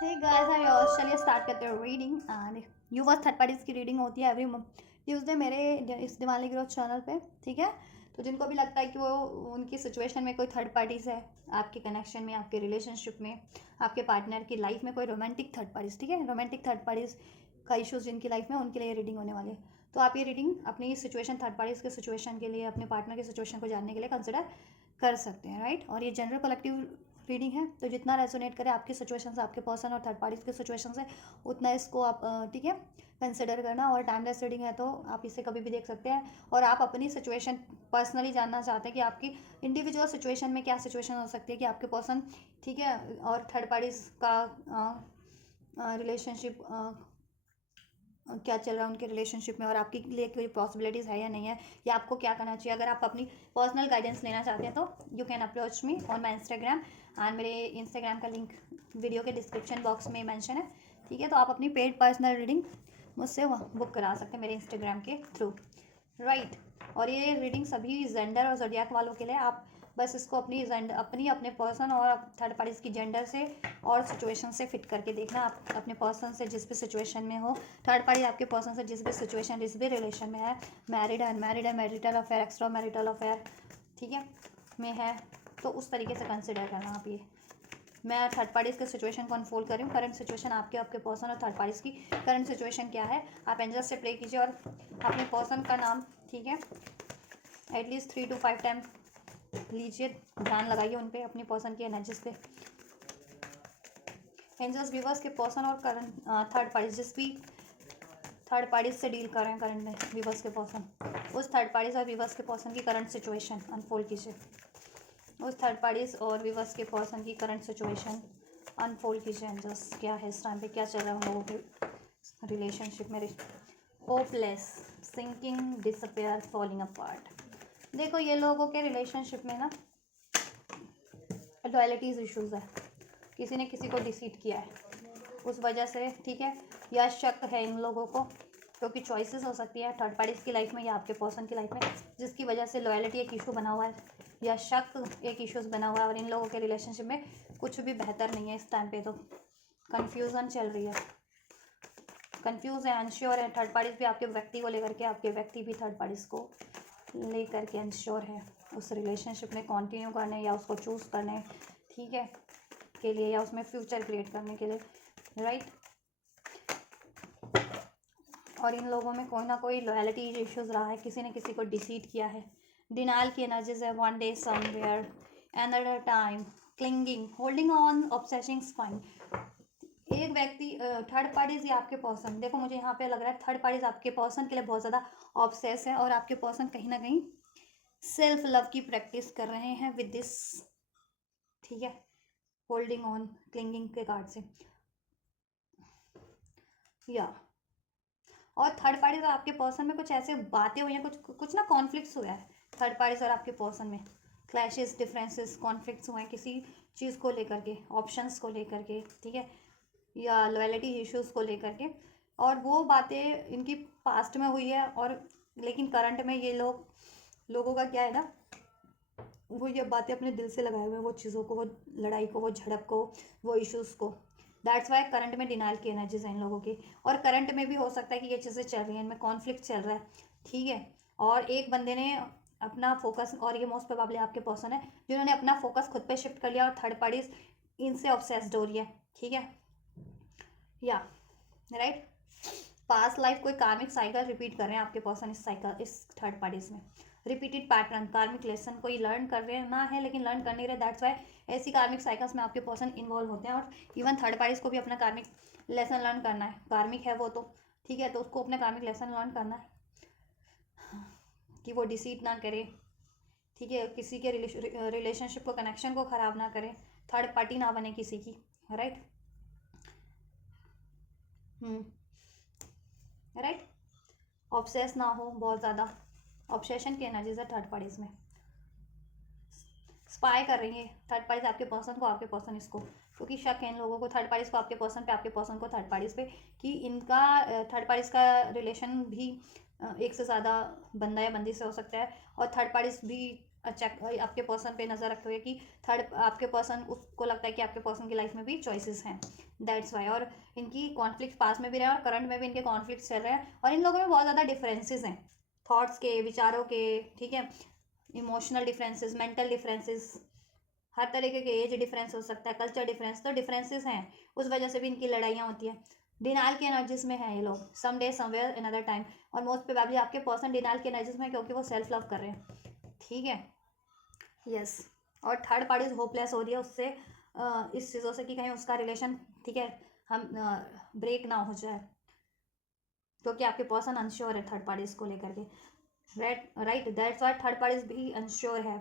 Hey guys hi yours, चलिए start करते हैं reading. And yours third parties की रीडिंग होती है एवरी ट्यूसडे मेरे इस दिवाली ग्रोथ चैनल पे। ठीक है, तो जिनको भी लगता है कि वो उनकी सिचुएशन में कोई थर्ड पार्टीज है, आपके कनेक्शन में, आपके रिलेशनशिप में, आपके पार्टनर की लाइफ में कोई रोमांटिक थर्ड पार्टीज, ठीक है, रोमांटिक थर्ड पार्टीज का इशूज़ जिनकी लाइफ में, उनके लिए रीडिंग होने वाली है। तो आप ये रीडिंग अपनी सिचुएशन, थर्ड पार्टीज के सिचुएशन के लिए, अपने पार्टनर की सिचुएशन को जानने के लिए कंसिडर कर सकते हैं, राइट। और ये जनरल कलेक्टिव रीडिंग है, तो जितना रेजोनेट करे आपकी सिचुएशन से, आपके पर्सन और थर्ड पार्टीज के सिचुएशन से, उतना इसको आप ठीक है कंसिडर करना। और टाइमलेस रीडिंग है, तो आप इसे कभी भी देख सकते हैं। और आप अपनी सिचुएशन पर्सनली जानना चाहते हैं कि आपकी इंडिविजुअल सिचुएशन में क्या सिचुएशन हो सकती है कि आपके पर्सन, ठीक है, और थर्ड पार्टीज का रिलेशनशिप क्या चल रहा है उनके रिलेशनशिप में, और आपके लिए कोई पॉसिबिलिटीज़ है या नहीं है, या आपको क्या करना चाहिए। अगर आप अपनी पर्सनल गाइडेंस लेना चाहते हैं तो you can approach me on my Instagram. And मेरे इंस्टाग्राम का लिंक वीडियो के डिस्क्रिप्शन बॉक्स में मेंशन है। ठीक है, तो आप अपनी पेड पर्सनल रीडिंग मुझसे बुक करा सकते हैं मेरे इंस्टाग्राम के थ्रू, राइट। और ये रीडिंग सभी जेंडर और ज़ोडियाक वालों के लिए। आप बस इसको अपनी अपने पर्सन और थर्ड पार्टीज की जेंडर से और सिचुएशन से फिट करके देखना। आप अपने पर्सन से जिस भी सिचुएशन में हो, थर्ड पार्टी आपके पर्सन से जिस भी सिचुएशन, जिस भी रिलेशन में है, मैरिड है, अनमैरिड है, marital affair, extra marital affair, ठीक है, में है, तो उस तरीके से कंसिडर करना आप ये। मैं थर्ड पार्टीज के सिचुएशन को अनफोल्ड कर रही हूँ। करंट सिचुएशन आपके आपके पर्सन और थर्ड पार्टीज की करंट सिचुएशन क्या है, आप एंजल से प्रे कीजिए और अपने पर्सन का नाम, ठीक है, एटलीस्ट 3 to 5 टाइम लीजिए, ध्यान लगाइए उन पे, अपनी पर्सन की एनर्जीज पे। एंजल्स व्यूवर्स के पर्सन और करंट थर्ड पार्टी, जिस भी थर्ड पार्टीज से डील कर रहे हैं करंट में व्यूवर्स के पर्सन, उस थर्ड पार्टीज और व्यूवर्स के पर्सन की करंट सिचुएशन अनफोल्ड कीजिए। उस थर्ड पार्टीज और व्यूवर्स के पर्सन की करंट सिचुएशन अनफोल्ड कीजिए। एंजल्स, क्या है इस टाइम पे, क्या चल रहा है उन लोगों के रिलेशनशिप में। Hopeless, sinking, disappear, falling apart. देखो ये लोगों के रिलेशनशिप में ना लॉयल्टीज इश्यूज है, किसी ने किसी को डिसीट किया है उस वजह से, ठीक है, या शक है इन लोगों को, क्योंकि चॉइसेस हो सकती है थर्ड पार्टीज की लाइफ में या आपके पर्सन की लाइफ में, जिसकी वजह से लॉयल्टी एक इशू बना हुआ है या शक एक इशूज बना हुआ है। और इन लोगों के रिलेशनशिप में कुछ भी बेहतर नहीं है इस टाइम पे, तो कन्फ्यूज़न चल रही है, कंफ्यूज है, अनश्योर है। थर्ड पार्टीज भी आपके व्यक्ति को लेकर के, आपके व्यक्ति भी थर्ड पार्टीज को लेकर के अनश्योर है उस रिलेशनशिप में कंटिन्यू करने या उसको चूज़ करने, ठीक है, के लिए, या उसमें फ्यूचर क्रिएट करने के लिए, राइट। और इन लोगों में कोई ना कोई लॉयल्टी इश्यूज रहा है, किसी ने किसी को डिसीट किया है, डिनाइल की एनर्जीज है, one day somewhere, another time, clinging, holding on, obsessing, fine. एक व्यक्ति थर्ड पार्टीज या आपके पर्सन, देखो मुझे यहाँ पे लग रहा है थर्ड पार्टीज आपके पर्सन के लिए बहुत ज़्यादा ऑब्सेस है, और आपके पर्सन कहीं ना कहीं सेल्फ लव की प्रैक्टिस कर रहे हैं विद दिस, ठीक है, होल्डिंग ऑन, क्लिंगिंग के कार्ड से, या और थर्ड पार्टीज और आपके पर्सन में कुछ ऐसे बातें हुई हैं, कुछ कुछ ना कॉन्फ्लिक्ट्स हुआ है थर्ड पार्टीज और आपके पर्सन में, क्लैशेस, डिफरेंसेस, कॉन्फ्लिक्ट्स हुए हैं किसी चीज़ को लेकर के, ऑप्शंस को लेकर के, ठीक है, या लॉयल्टी इश्यूज को लेकर के। और वो बातें इनकी पास्ट में हुई है, और लेकिन करंट में ये लोगों का क्या है ना, वो ये बातें अपने दिल से लगाए हुए हैं, वो चीज़ों को, वो लड़ाई को, वो झड़प को, वो इश्यूज़ को। दैट्स वाई करंट में डिनाइल की एनर्जीज हैं इन लोगों की। और करंट में भी हो सकता है कि ये चीज़ें चल रही हैं, इनमें कॉन्फ्लिक्ट चल रहा है, ठीक है। और एक बंदे ने अपना फोकस, और ये मोस्ट प्रोबेबली आपके पर्सन है, जिन्होंने अपना फोकस खुद पे शिफ्ट कर लिया, और थर्ड पार्टीज इनसे ऑब्सेस्ड हो रही है, ठीक है, या राइट। पास्ट लाइफ कोई कार्मिक साइकिल रिपीट कर रहे हैं आपके पर्सन, इस साइकिल, इस थर्ड पार्टीज में रिपीटेड पैटर्न, कार्मिक लेसन कोई लर्न कर रहे हैं ना है, लेकिन लर्न कर नहीं रहे। दैट्स वाई ऐसी कार्मिक साइकिल्स में आपके पर्सन इन्वॉल्व होते हैं। और इवन थर्ड पार्टीज को भी अपना कार्मिक लेसन लर्न करना है, कार्मिक है वो तो, ठीक है, तो उसको अपना कार्मिक लेसन लर्न करना है कि वो डिसीट ना करे, ठीक है, किसी के रिलेशनशिप को, कनेक्शन को ख़राब ना करे, थर्ड पार्टी ना बने किसी की, राइट, राइट, ऑब्सेस ना हो बहुत ज़्यादा, ऑब्सेशन की एनर्जीज है थर्ड पार्टीज में, स्पाई कर रही है थर्ड पार्टीज आपके पर्सन को, आपके पर्सन इसको, क्योंकि शक है इन लोगों को थर्ड पार्टीज को आपके पर्सन पे, आपके पर्सन को थर्ड पार्टीज पे, कि इनका थर्ड पार्टीज का रिलेशन भी एक से ज़्यादा बंदा या बंदी से हो सकता है, और थर्ड पार्टीज भी चेक आपके पर्सन पे नज़र रखे हुए कि थर्ड आपके पर्सन उसको लगता है कि आपके पर्सन की लाइफ में भी चॉइसेस हैं, दैट्स वाई। और इनकी कॉन्फ्लिक्ट पास में भी रहे और करंट में भी इनके कॉन्फ्लिक्ट चल रहे हैं और इन लोगों में बहुत ज़्यादा डिफरेंसेस हैं, थॉट्स के, विचारों के, ठीक है, इमोशनल डिफरेंसेस, मेंटल डिफरेंसेस, हर तरीके के एज डिफरेंस हो सकता है, कल्चर डिफरेंस, तो डिफरेंसेस हैं, उस वजह से भी इनकी लड़ाइयाँ होती हैं। डिनाइल के एनर्जीज में है ये लोग, some day somewhere another time, और मोस्ट प्रोबेबली आपके पर्सन डिनाइल के एनर्जीज में क्योंकि वो सेल्फ लव कर रहे हैं, ठीक है, यस। और थर्ड पार्टी होपलेस हो रही है उससे, इस चीज़ों से कि कहीं उसका रिलेशन, ठीक है, हम ब्रेक ना हो जाए, क्योंकि आपके पर्सन अनश्योर है थर्ड पार्टीज को लेकर के, right, that's why third parties भी अनश्योर है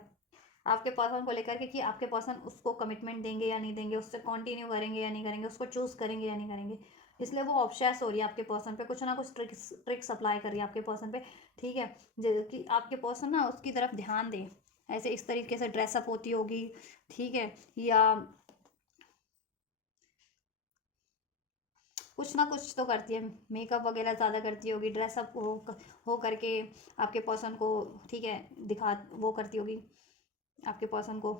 आपके पर्सन को लेकर के कि आपके पर्सन उसको कमिटमेंट देंगे या नहीं देंगे, उससे कंटिन्यू करेंगे या नहीं करेंगे, उसको चूज करेंगे या नहीं करेंगे, इसलिए वो ऑब्सेस हो रही है आपके पर्सन पे, कुछ ना कुछ ट्रिक्स अप्लाई कर रही है आपके पर्सन पे, ठीक है, कि आपके पर्सन ना उसकी तरफ ध्यान दे, ऐसे इस तरीके से ड्रेसअप होती होगी, ठीक है, या कुछ ना कुछ तो करती है, मेकअप वगैरह ज़्यादा करती होगी, ड्रेसअप हो करके आपके पर्सन को, ठीक है, दिखा वो करती होगी आपके पर्सन को,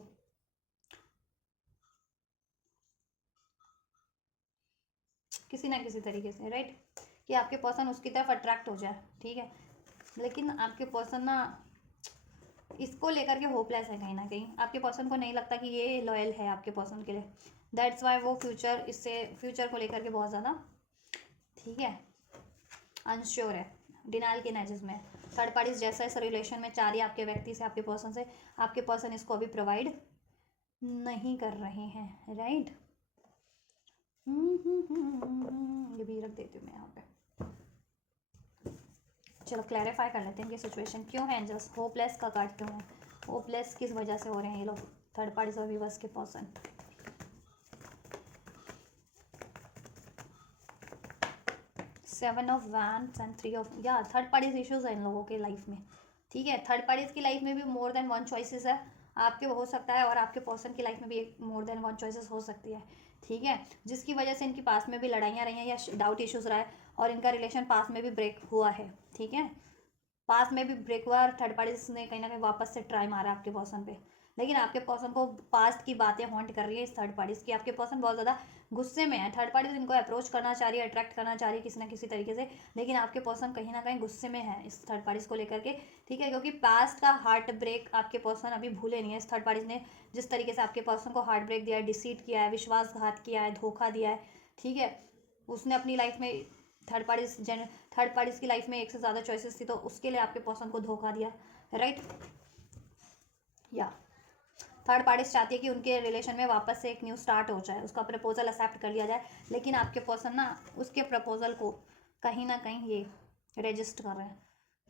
किसी ना किसी तरीके से, राइट, कि आपके पर्सन उसकी तरफ अट्रैक्ट हो जाए, ठीक है, लेकिन आपके पर्सन ना इसको लेकर के होपलेस है, कहीं ना कहीं आपके पर्सन को नहीं लगता कि ये लॉयल है आपके पर्सन के लिए, दैट्स वाई वो फ्यूचर को लेकर के बहुत ज़्यादा, ठीक है, अनश्योर है, डिनाइल के एनर्जीज में, थर्ड पार्टीज जैसा इस रिलेशन में चाह रही है आपके व्यक्ति से, आपके पर्सन से, आपके पर्सन इसको अभी प्रोवाइड नहीं कर रहे हैं, राइट। ये भी रख देती हूँ मैं यहाँ पे। चलो क्लैरिफाई कर लेते हैं कि सिचुएशन क्यों है, जस्ट होपलेस का कार्ड क्यों है, होपलेस किस वजह से हो रहे हैं ये लोग थर्ड पार्टीज और व्यूअर्स के person. Seven of wands and three of, या थर्ड पार्टीज इश्यूज है इन लोगों के लाइफ में, ठीक है, थर्ड पार्टीज की लाइफ में भी मोर देन वन चॉइसेस है, आपके हो सकता है और आपके पर्सन की लाइफ में भी एक मोर देन वन चॉइसेस हो सकती है, ठीक है, जिसकी वजह से इनकी पास में भी लड़ाइयाँ रही हैं या डाउट इश्यूज रहा है और इनका रिलेशन पास में भी ब्रेक हुआ है, ठीक है, पास में भी ब्रेक हुआ और थर्ड पार्टी ने कहीं ना कहीं वापस से ट्राई मारा आपके पर्सन पे, लेकिन आपके पर्सन को पास्ट की बातें हॉन्ट कर रही है इस थर्ड पार्टीज की, आपके पर्सन बहुत ज़्यादा गुस्से में है, थर्ड पार्टीज इनको अप्रोच करना चाह रही है, अट्रैक्ट करना चाह रही है किसी ना किसी तरीके से, लेकिन आपके पर्सन कहीं ना कहीं गुस्से में है इस थर्ड पार्टीज को लेकर के, ठीक है, क्योंकि पास्ट का हार्ट ब्रेक आपके पर्सन अभी भूले नहीं है, इस थर्ड पार्टीज ने जिस तरीके से आपके पर्सन को हार्ट ब्रेक दिया है, डिसीट किया है, विश्वासघात किया है, धोखा दिया है, ठीक है, उसने अपनी लाइफ में थर्ड पार्टीज थर्ड पार्टीज की लाइफ में एक से ज़्यादा चॉइसेस थी तो उसके लिए आपके पर्सन को धोखा दिया, राइट, या थर्ड पार्टीज चाहती है कि उनके रिलेशन में वापस से एक न्यू स्टार्ट हो जाए, उसका प्रपोजल एक्सेप्ट कर लिया जाए, लेकिन आपके पर्सन ना उसके प्रपोजल को कहीं ना कहीं ये रजिस्ट कर रहे हैं,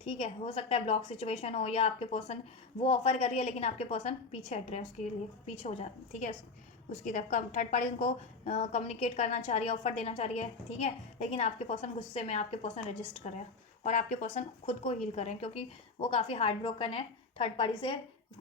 ठीक है, हो सकता है ब्लॉक सिचुएशन हो या आपके पर्सन वो ऑफर कर रही है लेकिन आपके पर्सन पीछे हट रहे हैं, उसके लिए पीछे हो जाए, ठीक है, उसकी तरफ थर्ड पार्टी उनको कम्युनिकेट करना चाह रही है, ऑफर देना चाह रही है, ठीक है, लेकिन आपके पर्सन गुस्से में आपके पर्सन रजिस्ट कर रहे हैं और आपके पर्सन खुद को हील कर रहे हैं क्योंकि वो काफ़ी हार्ट ब्रोकन है थर्ड पार्टी से,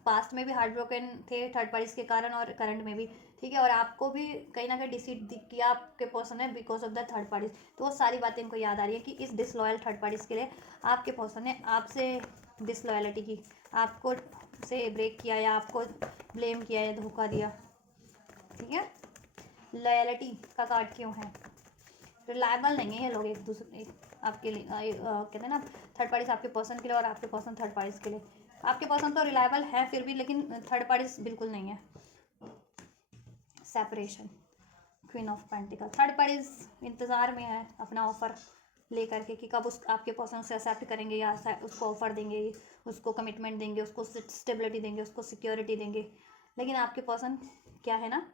पास्ट में भी हार्ट ब्रोकन थे थर्ड पार्टीज के कारण और करंट में भी, ठीक है, और आपको भी कहीं ना कहीं डिसीट किया आपके पर्सन है because of the third parties, तो वो सारी बातें इनको याद आ रही है कि इस डिसलॉयल थर्ड पार्टीज के लिए आपके पर्सन ने आपसे डिसलॉयलिटी की, आपको से ब्रेक किया या आपको ब्लेम किया या धोखा दिया, ठीक है, लॉयलिटी का कार्ड क्यों है, रिलायबल नहीं है ये लोग एक दूसरे आपके लिए, कहते हैं ना थर्ड पार्टीज आपके पर्सन के लिए और आपके पर्सन थर्ड पार्टीज के लिए, आपके पर्सन तो रिलायबल है फिर भी लेकिन थर्ड पार्टीज बिल्कुल नहीं है, separation, queen of pentacle, third parties इंतज़ार में है अपना ऑफर लेकर के कि कब उस आपके पर्सन से एक्सेप्ट करेंगे या उसको ऑफर देंगे, उसको कमिटमेंट देंगे, उसको स्टेबिलिटी देंगे, उसको सिक्योरिटी देंगे, लेकिन आपके पर्सन क्या है ना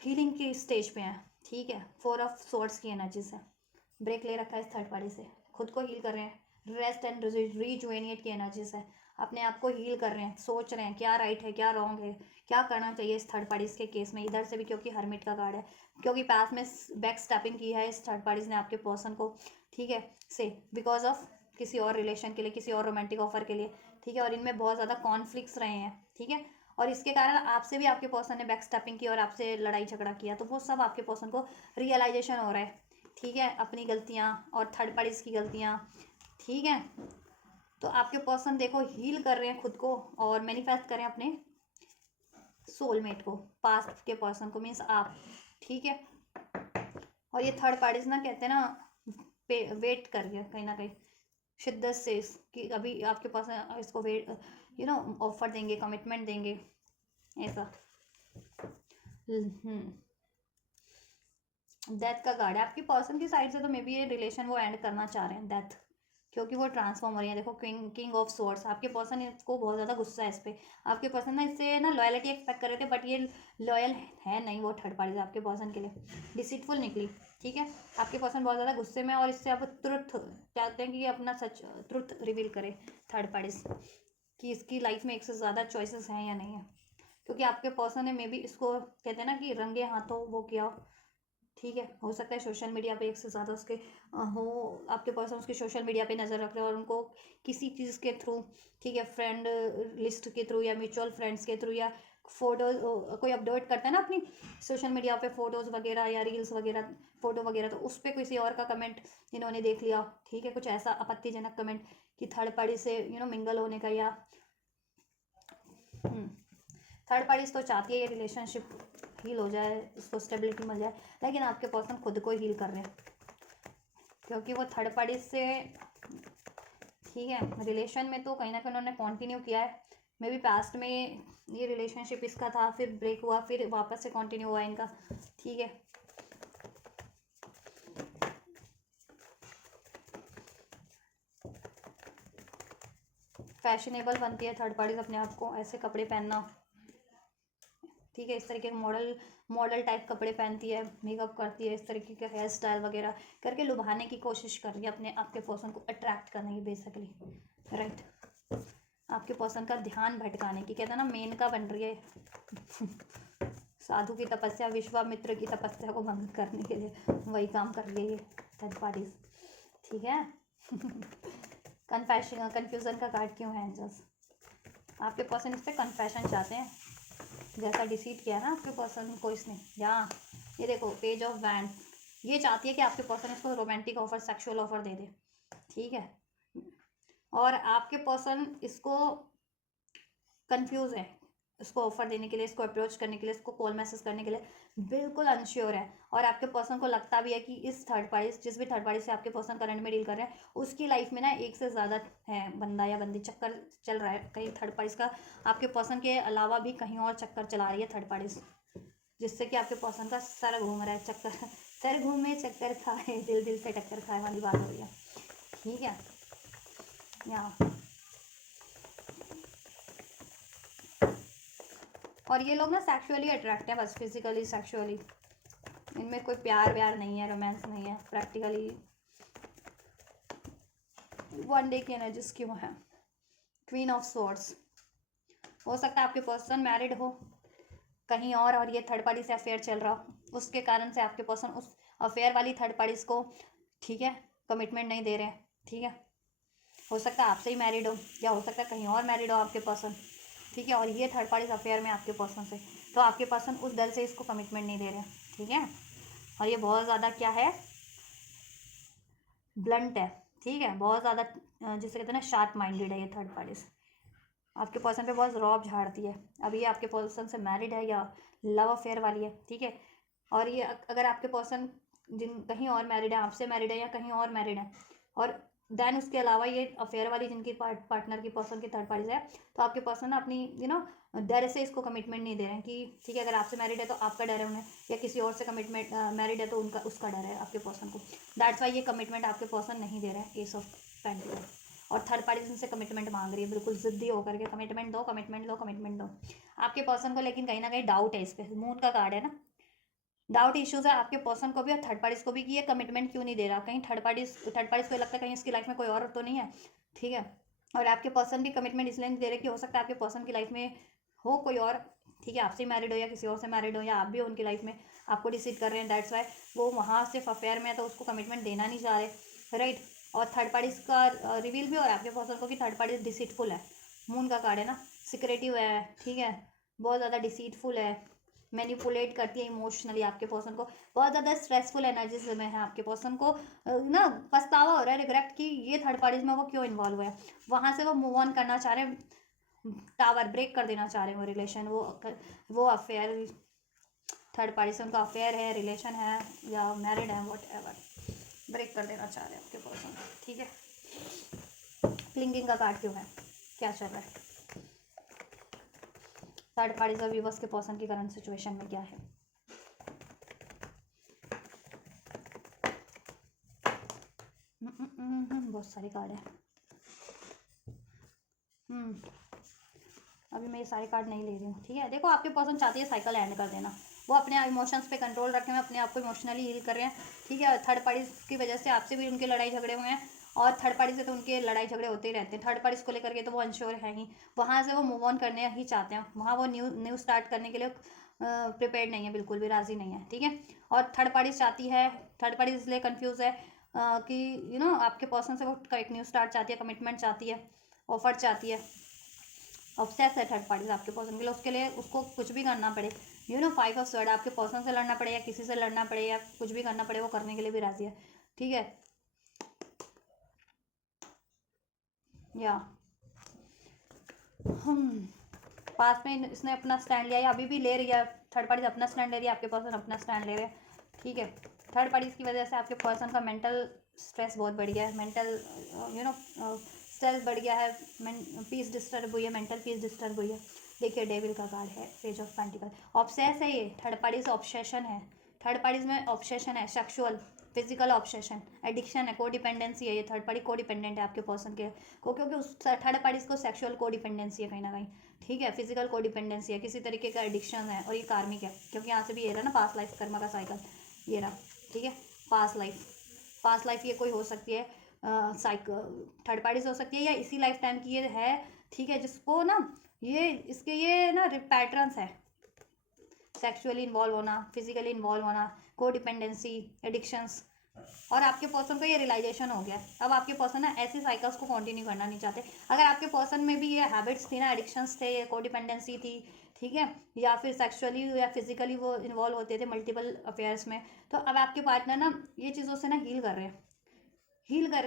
हीलिंग की स्टेज पे है, ठीक है, फोर ऑफ सोर्ड्स की एनर्जी से ब्रेक ले रखा है इस थर्ड पार्टी से, खुद को हील कर रहे हैं, रेस्ट एंड रीजुवेनिएट की एनर्जी से अपने आप को हील कर रहे हैं, सोच रहे हैं क्या राइट है क्या रॉन्ग है, क्या करना चाहिए इस थर्ड पार्टीज के केस में, इधर से भी क्योंकि हर्मिट का कार्ड है, क्योंकि पास में बैक स्टैपिंग की है इस थर्ड पार्टीज ने आपके पर्सन को, ठीक है, से बिकॉज ऑफ किसी और रिलेशन के लिए, किसी और रोमांटिक ऑफर के लिए, ठीक है, और इनमें बहुत ज़्यादा कॉन्फ्लिक्ट्स रहे हैं, ठीक है, और इसके कारण आपसे भी आपके पर्सन ने बैक स्टैपिंग की और आपसे लड़ाई झगड़ा किया, तो वो सब आपके पर्सन को रियलाइजेशन हो रहा है, ठीक है, अपनी गलतियाँ और थर्ड पार्टीज की गलतियाँ, ठीक है, तो आपके पर्सन देखो हील कर रहे हैं खुद को और मैनिफेस्ट करें अपने सोलमेट को, पास्ट के पर्सन को, मीन्स आप, ठीक है। और ये थर्ड पार्टीज ना कहते हैं ना वेट कर रही है कहीं ना कहीं शिद्दत से कि अभी आपके पास इसको वेट ऑफर देंगे, कमिटमेंट देंगे, ऐसा। डेथ का कार्ड है आपकी पर्सन की साइड से, तो मे बी ये रिलेशन वो एंड करना चाह रहे हैं, डेथ, क्योंकि वो ट्रांसफॉर्म हो रही है। देखो किंग ऑफ स्वॉर्ड्स, आपके पर्सन को बहुत ज़्यादा गुस्सा है इस पर। आपके पर्सन ना इससे ना लॉयलिटी एक्सपेक्ट कर रहे थे, बट ये लॉयल है नहीं, वो थर्ड पार्टी आपके पर्सन के लिए डिसीटफुल निकली, ठीक है। आपके पर्सन बहुत ज़्यादा गुस्से में, और इससे आप ट्रुथ चाहते हैं कि ये अपना सच ट्रुथ रिवील करे थर्ड पार्टी कि इसकी लाइफ में एक से ज़्यादा चॉइसेस हैं या नहीं है, क्योंकि आपके पर्सन ने मे बी इसको कहते हैं ना कि रंगे हाथों वो किया, ठीक है। हो सकता है सोशल मीडिया पे एक से ज़्यादा उसके हो, आपके पर्सन उसके सोशल मीडिया पे नज़र रख रहे हैं और उनको किसी चीज़ के थ्रू, ठीक है, फ्रेंड लिस्ट के थ्रू या म्यूचुअल फ्रेंड्स के थ्रू या फोटोज, कोई अपडेट करता है ना अपनी सोशल मीडिया पे फोटोज़ वगैरह या रील्स वगैरह, फोटो वगैरह, तो उस पर किसी और का कमेंट इन्होंने देख लिया, ठीक है, कुछ ऐसा आपत्तिजनक कमेंट कि थर्ड पार्टी से मिंगल होने का, या थर्ड पार्टीज तो चाहती है ये रिलेशनशिप हील हो जाए, इसको स्टेबिलिटी मिल जाए, लेकिन आपके पर्सन खुद को हील कर रहे हैं, क्योंकि वो थर्ड पार्टी से, ठीक है, रिलेशन में तो कहीं ना कहीं उन्होंने कंटिन्यू किया है। मे बी पास्ट में ये रिलेशनशिप इसका था, फिर ब्रेक हुआ, फिर वापस से कंटिन्यू हुआ इनका, ठीक है। फैशनेबल बनती है थर्ड पार्टीज अपने आप को, ऐसे कपड़े पहनना, ठीक है, इस तरीके के मॉडल टाइप कपड़े पहनती है, मेकअप करती है, इस तरीके के हेयर स्टाइल वगैरह करके लुभाने की कोशिश कर रही है अपने आपके पर्सन को अट्रैक्ट करने की, बेसिकली, राइट। आपके पर्सन का ध्यान भटकाने की, कहते हैं ना मेनका बन रही है साधु की तपस्या विश्वामित्र की तपस्या को भंग करने के लिए वही काम कर रही है ये थर्ड पार्टीज, ठीक है। कन्फ्यूजन का कार्ड क्यों है एंजल्स? आपके पर्सन इससे कन्फेशन चाहते हैं, जैसा डिसीट किया ना आपके पर्सन को इसने, यहाँ ये देखो पेज ऑफ वैंड, ये चाहती है कि आपके पर्सन इसको रोमांटिक ऑफर, सेक्सुअल ऑफर दे दे, ठीक है। और आपके पर्सन इसको कंफ्यूज है, इसको ऑफर देने के लिए, इसको अप्रोच करने के लिए, इसको कॉल मैसेज करने के लिए बिल्कुल अनश्योर है। और आपके पर्सन को लगता भी है कि इस थर्ड पार्टी, जिस भी थर्ड पार्टी से आपके पर्सन करंट में डील कर रहे हैं, उसकी लाइफ में ना एक से ज़्यादा है बंदा या बंदी, चक्कर चल रहा है कहीं थर्ड पार्टी का, आपके पर्सन के अलावा भी कहीं और चक्कर चला रही है थर्ड पार्टी, जिससे कि आपके पर्सन का सर घूम रहा है, चक्कर सर घूमे चक्कर खाए, दिल दिल से टक्कर खाए वाली बात हो रही है, ठीक है। यहाँ और ये लोग ना सेक्सुअली अट्रैक्ट है, बस फिजिकली सेक्सुअली, इनमें कोई प्यार व्यार नहीं है, रोमांस नहीं है, प्रैक्टिकली वन डे की एनर्जीज क्यों है। क्वीन ऑफ स्वॉर्ड्स, हो सकता है आपके पर्सन मैरिड हो कहीं और ये थर्ड पार्टी से अफेयर चल रहा हो, उसके कारण से आपके पर्सन उस अफेयर वाली थर्ड पार्टीज को, ठीक है, कमिटमेंट नहीं दे रहे हैं, ठीक है। हो सकता है आपसे ही मैरिड हो, या हो सकता है कहीं और मैरिड हो आपके पर्सन, ठीक है, और ये थर्ड पार्टीज अफेयर में आपके पर्सन से, तो आपके पर्सन उस डर से इसको कमिटमेंट नहीं दे रहे, ठीक है। और ये बहुत ज़्यादा क्या है, ब्लंट है, ठीक है, बहुत ज़्यादा जिसे कहते हैं ना शार्प माइंडेड है ये थर्ड पार्टीज, आपके पर्सन पे बहुत रौब झाड़ती है। अब ये आपके पर्सन से मैरिड है या लव अफेयर वाली है, ठीक है। और ये अगर आपके पर्सन जिन कहीं और मैरिड है, आपसे मैरिड है या कहीं और मैरिड है, और देन उसके अलावा ये अफेयर वाली जिनकी पार्टनर की पर्सन की थर्ड पार्टी है, तो आपके पर्सन अपनी डर से इसको कमिटमेंट नहीं दे रहे हैं कि ठीक है, अगर आपसे मैरिड है तो आपका डर है उन्हें, या किसी और से कमिटमेंट मैरिड है तो उनका उसका डर है आपके पर्सन को, दैट्स वाई ये कमिटमेंट आपके पर्सन नहीं दे रहे हैं, एस ऑफ पेंटिकल। और थर्ड पार्टी जिनसे कमिटमेंट मांग रही है, बिल्कुल जिद्दी होकर के कमिटमेंट दो, कमिटमेंट दो, कमिटमेंट दो। आपके पर्सन को लेकिन कहीं ना कहीं डाउट है इस पर, मून का कार्ड है ना, डाउट इश्यूज है आपके पर्सन को भी और थर्ड पार्टीज को भी कि ये कमिटमेंट क्यों नहीं दे रहा, कहीं थर्ड पार्टीज को लगता है कहीं इसकी लाइफ में कोई और तो नहीं है, ठीक है। और आपके पर्सन भी कमिटमेंट इसलिए नहीं दे रहे कि हो सकता है आपके पर्सन की लाइफ में हो कोई और, ठीक है, आपसे मैरिड हो या किसी और से मैरिड हो, या आप भी हो उनकी लाइफ में, आपको डिसीड कर रहे हैं, दैट्स वाई वो वहाँ सिर्फ अफेयर में है तो उसको कमिटमेंट देना नहीं चाह रहे, राइट। और थर्ड पार्टीज का रिवील भी हो रहा है आपके पर्सन को कि थर्ड पार्टी डिसीटफुल है, मून का कार्ड है ना, सिक्रेटिव है, ठीक है, बहुत ज़्यादा डिसीटफुल है, मैनिपुलेट करती है इमोशनली आपके पर्सन को, बहुत ज़्यादा स्ट्रेसफुल एनर्जीज में है आपके पर्सन को, ना पछतावा हो रहा है, रिग्रेट कि ये थर्ड पार्टीज में वो क्यों इन्वॉल्व हुआ है, वहाँ से वो मूव ऑन करना चाह रहे हैं, टावर ब्रेक कर देना चाह रहे हैं वो रिलेशन, वो अफेयर, थर्ड पार्टी से उनका अफेयर है, रिलेशन है या मैरिड है, वॉट एवर, ब्रेक कर देना चाह रहे हैं आपके पर्सन, ठीक है। क्लिंगिंग का कार्ड क्यों है, क्या चल रहा है, थर्ड पार्टीज और व्यूवर्स के पर्सन की करंट सिचुएशन में क्या है। बहुत सारे कार्ड है। अभी मैं ये सारे कार्ड नहीं ले रही हूँ, ठीक है। देखो आपके पर्सन चाहती है साइकिल एंड कर देना, वो अपने इमोशंस पे कंट्रोल रखे हुए, अपने आप को इमोशनली हील कर रहे हैं, ठीक है। थर्ड पार्टी की वजह से आपसे भी उनके लड़ाई झगड़े हुए हैं, और थर्ड पार्टी से तो उनके लड़ाई झगड़े होते ही रहते हैं, थर्ड पार्टी को लेकर के तो वो अनश्योर है ही, वहाँ से वो मूव ऑन करने ही चाहते हैं, वहाँ वो न्यू स्टार्ट करने के लिए प्रिपेयर्ड नहीं है, बिल्कुल भी राजी नहीं है, ठीक है। और थर्ड पार्टी चाहती है, थर्ड पार्टी इसलिए कन्फ्यूज़ है कि आपके पर्सन से वो एक न्यू स्टार्ट चाहती है, कमिटमेंट चाहती है, ऑफर चाहती है, ऑब्सेस है थर्ड पार्टी आपके पर्सन के लिए, उसके लिए उसको कुछ भी करना पड़े, 5 ऑफ स्वॉर्ड, आपके पर्सन से लड़ना पड़े या किसी से लड़ना पड़े या कुछ भी करना पड़े, वो करने के लिए भी राजी है, ठीक है। या पास में इसने अपना स्टैंड लिया या अभी भी ले रही है, थर्ड पार्टी अपना स्टैंड ले रही है, आपके पर्सन अपना स्टैंड ले रहे हैं, ठीक है। थर्ड पार्टी की वजह से आपके पर्सन का मेंटल स्ट्रेस बहुत बढ़ गया है, मेंटल स्ट्रेस बढ़ गया है, पीस डिस्टर्ब हुई है, मेंटल पीस डिस्टर्ब हुई है। देखिए डेविल का कार्ड है, पेज ऑफ पेंटिकल, ऑब्सेस है ये, थर्ड पार्टी से ऑब्सेशन है, थर्ड पार्टीज में ऑब्सेशन है, सेक्सुअल फिजिकल ऑब्सेशन, एडिक्शन है, कोडिपेंडेंसी है, ये थर्ड पार्टी कोडिपेंडेंट है आपके पर्सन के को, क्योंकि उस थर्ड पार्टीज को सेक्सुअल कोडिपेंडेंसी है कहीं ना कहीं, ठीक है। फिजिकल कोडिपेंडेंसी है, किसी तरीके का एडिक्शन है, और ये कार्मिक है, क्योंकि यहाँ से भी ये रहा ना पास्ट लाइफ कर्मा का साइकिल, ये रहा, ठीक है। पास्ट लाइफ ये कोई हो सकती है, थर्ड पार्टी से हो सकती है, या इसी लाइफ टाइम की ये है, ठीक है, जिसको ना ये ना पैटर्न्स है, सेक्सुअली इन्वॉल्व होना, फिजिकली इन्वॉल्व होना, कोडिपेंडेंसी, एडिक्शंस, और आपके पर्सन को ये रियलाइजेशन हो गया, अब आपके पर्सन ना ऐसे साइकिल्स को कंटिन्यू करना नहीं चाहते। अगर आपके पर्सन में भी ये हैबिट्स थी ना, एडिक्शंस थे, ये कोडिपेंडेंसी थी, ठीक है, या फिर सेक्सुअली या फिजिकली वो इन्वॉल्व होते थे मल्टीपल अफेयर्स में, तो अब आपके पार्टनर ना ये चीज़ों से ना हील कर रहे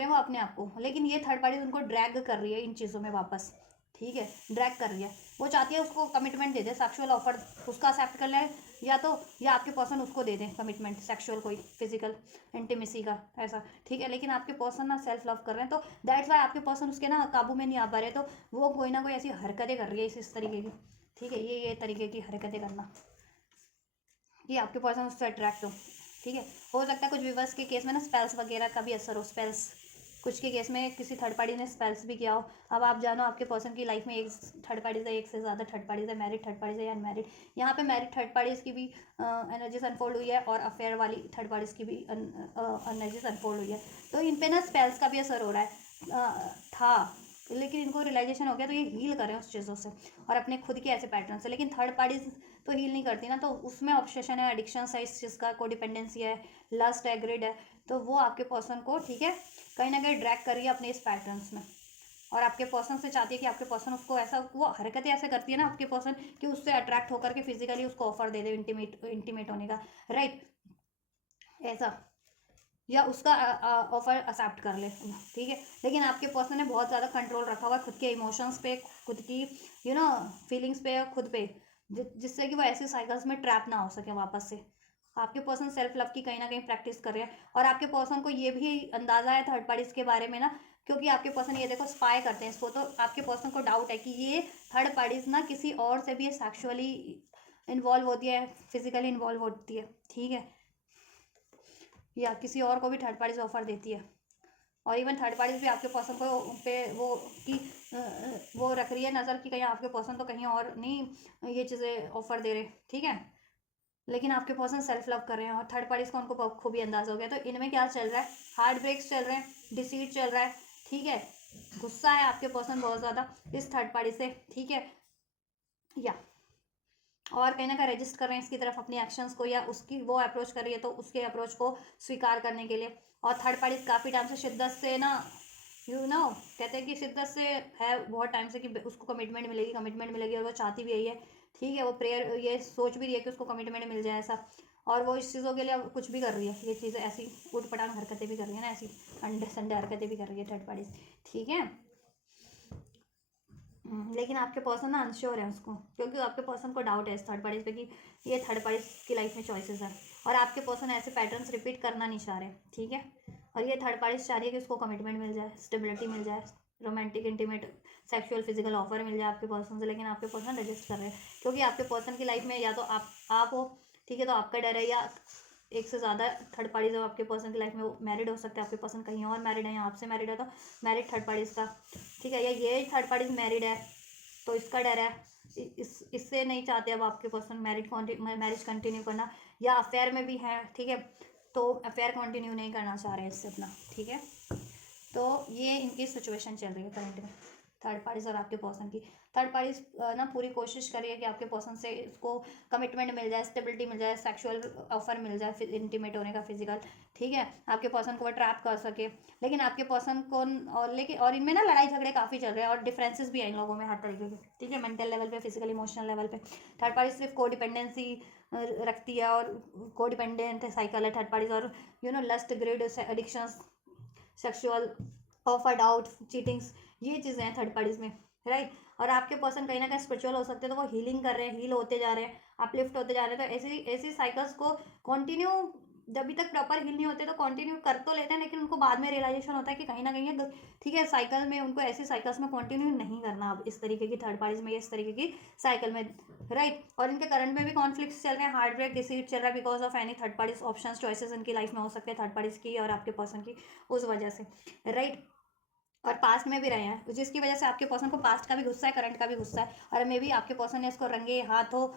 हैं वो अपने आप को, लेकिन ये थर्ड पार्टी उनको ड्रैग कर रही है इन चीज़ों में वापस, ठीक है, ड्रैग कर रही है, वो चाहती है उसको कमिटमेंट दे दे, सेक्सुअल ऑफर उसका एक्सेप्ट कर ले, या आपके पर्सन उसको दे दें कमिटमेंट, सेक्सुअल कोई फिजिकल इंटीमेसी का ऐसा, ठीक है। लेकिन आपके पर्सन ना सेल्फ लव कर रहे हैं, तो दैट्स वाई आपके पर्सन उसके ना काबू में नहीं आ पा रहे, तो वो कोई ना कोई ऐसी हरकतें कर रही है इस तरीके की, ठीक है, ये तरीके की हरकतें करना कि आपके पर्सन उससे अट्रैक्ट हो, ठीक है। हो सकता है कुछ व्यूवर्स के केस में ना स्पेल्स वगैरह का भी असर हो, स्पेल्स कुछ के केस में किसी थर्ड पार्टी ने स्पेल्स भी किया हो। अब आप जानो आपके पर्सन की लाइफ में एक थर्ड पार्टी से, एक से ज़्यादा थर्ड पार्टी से, मैरिड थर्ड पार्टी से या अनमैरिड, यहाँ पे मैरिड थर्ड पार्टीज की भी एनर्जीज अनफोल्ड हुई है, और अफेयर वाली थर्ड पार्टीज की भी एनर्जीज अनफोल्ड हुई है, तो इन पे ना स्पेल्स का भी असर हो रहा है, था, लेकिन इनको रियलाइजेशन हो गया, तो ये हील करें उस चीज़ों से और अपने खुद के ऐसे पैटर्न से। लेकिन थर्ड पार्टीज तो हील नहीं करती ना, तो उसमें ऑब्सेशन है, एडिक्शन है इस चीज़ का, कोडिपेंडेंसी है, लस्ट है, ग्रिड है, तो वो आपके पर्सन को, ठीक है, कहीं ना कहीं ड्रैग कर रही है अपने इस पैटर्न्स में, और आपके पर्सन से चाहती है कि आपके पर्सन उसको ऐसा, वो हरकतें ऐसे करती है ना आपके पर्सन कि उससे अट्रैक्ट होकर के फिजिकली उसको ऑफर दे दे इंटीमेट होने का, राइट, ऐसा, या उसका ऑफर एक्सेप्ट कर ले, ठीक है। लेकिन आपके पर्सन ने बहुत ज़्यादा कंट्रोल रखा हुआ है खुद के इमोशंस पे, खुद की फीलिंग्स पे, खुद पे, जिससे कि वो ऐसे साइकिल्स में ट्रैप ना हो सके वापस से। आपके पर्सन सेल्फ लव की कहीं ना कहीं प्रैक्टिस कर रहे हैं, और आपके पर्सन को ये भी अंदाजा है थर्ड पार्टीज के बारे में ना, क्योंकि आपके पर्सन ये देखो स्पाई करते हैं इसको, तो आपके पर्सन को डाउट है कि ये थर्ड पार्टीज ना किसी और से भी सेक्सुअली इन्वॉल्व होती है, फिजिकली इन्वॉल्व होती है, ठीक है, या किसी और को भी थर्ड पार्टीज ऑफर देती है, और इवन थर्ड पार्टीज भी आपके पर्सन को पे वो की वो रख रही है नज़र कि कहीं आपके पर्सन तो कहीं और नहीं ये चीज़ें ऑफर दे रहे, ठीक है। लेकिन आपके पर्सन सेल्फ लव कर रहे हैं, और थर्ड पार्टीज को उनको खूबी अंदाजा हो गया, तो इनमें क्या चल रहा है, हार्ट ब्रेक्स चल रहे हैं, डिसीट चल रहा है, ठीक है, गुस्सा है आपके पर्सन बहुत ज़्यादा इस थर्ड पार्टी से, ठीक है, या और कहीं ना कहीं रजिस्ट कर रहे हैं इसकी तरफ अपनी एक्शंस को, या उसकी वो अप्रोच कर रही है तो उसके अप्रोच को स्वीकार करने के लिए। और थर्ड पार्टी काफ़ी टाइम से शिद्दत से ना कहते हैं कि शिद्दत से है बहुत टाइम से कि उसको कमिटमेंट मिलेगी और वो चाहती भी यही है ठीक है, वो प्रेयर ये सोच भी रही है कि उसको कमिटमेंट मिल जाए ऐसा, और वो इस चीज़ों के लिए कुछ भी कर रही है, ये चीज़ें ऐसी उठ पटांग हरकतें भी कर रही है ना, ऐसी अंडे संडे हरकतें भी कर रही है थर्ड पार्टी। ठीक है। लेकिन आपके पर्सन ना अनश्योर है उसको, क्योंकि आपके पर्सन को डाउट है इस थर्ड पार्टी पे कि ये थर्ड पार्टी की लाइफ में चॉइसेस है, और आपके पर्सन ऐसे पैटर्न्स रिपीट करना नहीं चाह रहे। ठीक है। और ये थर्ड पार्टी चाह रही है कि उसको कमिटमेंट मिल जाए, स्टेबिलिटी मिल जाए, romantic intimate sexual physical offer मिल जाए आपके पर्सन से, लेकिन आपके पर्सन रजिस्ट कर रहे हैं, क्योंकि आपके पर्सन की लाइफ में या तो आप हो, ठीक है, तो आपका डर है, या एक से ज़्यादा थर्ड पार्टी जब आपके पर्सन की लाइफ में वो मैरिड हो सकते हैं, आपके पर्सन कहीं और मैरिड है या आपसे मैरिड है, तो मैरिड थर्ड पार्टीज का, ठीक है, या ये थर्ड पार्टीज मैरिड है तो इसका डर है, इससे नहीं चाहते अब आपके पर्सन मैरिज कंटिन्यू करना, या अफेयर में भी है, ठीक है, तो अफेयर कंटिन्यू नहीं करना चाह रहे हैं इससे अपना। ठीक है। तो ये इनकी सिचुएशन चल रही है करंट में थर्ड पार्टीज और आपके पर्सन की। थर्ड पार्टीज ना पूरी कोशिश करिए कि आपके पर्सन से इसको कमिटमेंट मिल जाए, स्टेबिलिटी मिल जाए, सेक्सुअल ऑफर मिल जाए, फिर इंटीमेट होने का फिजिकल, ठीक है, आपके पर्सन को वो ट्रैप कर सके। लेकिन आपके पर्सन को और इनमें ना लड़ाई झगड़े काफ़ी चल रहे हैं, और डिफरेंसेस भी हैं इन लोगों में हर तरीके के। ठीक है, मेंटल लेवल पे, फिजिकल इमोशनल लेवल पे थर्ड पार्टी सिर्फ को डिपेंडेंसी रखती है, और को डिपेंडेंट साइकिल है थर्ड पार्टीज, और lust greed addictions, sexual offer doubt, cheatings, ये चीज़ें हैं थर्ड पार्टीज में, राइट। और आपके पर्सन कहीं ना कहीं स्पिरिचुअल हो सकते हैं, तो वो हीलिंग कर रहे हैं, हील होते जा रहे हैं, अपलिफ्ट होते जा रहे हैं, तो ऐसी ऐसी साइकिल्स को कंटिन्यू, जब तक प्रॉपर हील नहीं होते तो कंटिन्यू कर तो लेते हैं, लेकिन उनको बाद में रियलाइजेशन होता है कि कहीं ना कहीं ठीक है, साइकिल में उनको ऐसी साइकिल्स में कंटिन्यू नहीं करना अब इस तरीके की थर्ड पार्टीज में, इस तरीके की साइकिल में, राइट। और इनके करंट में भी कॉन्फ्लिक्ट्स चल रहे हैं, हार्ट ब्रेक, डिसीट चल रहा है, because of any third parties options choices इनकी लाइफ में हो सकते हैं थर्ड पार्टीज की और आपके पर्सन की, उस वजह से, राइट। और पास्ट में भी रहे हैं, जिसकी वजह से आपके पर्सन को पास्ट का भी गुस्सा है, करंट का भी गुस्सा है, और मे भी आपके पर्सन ने इसको रंगे हाथों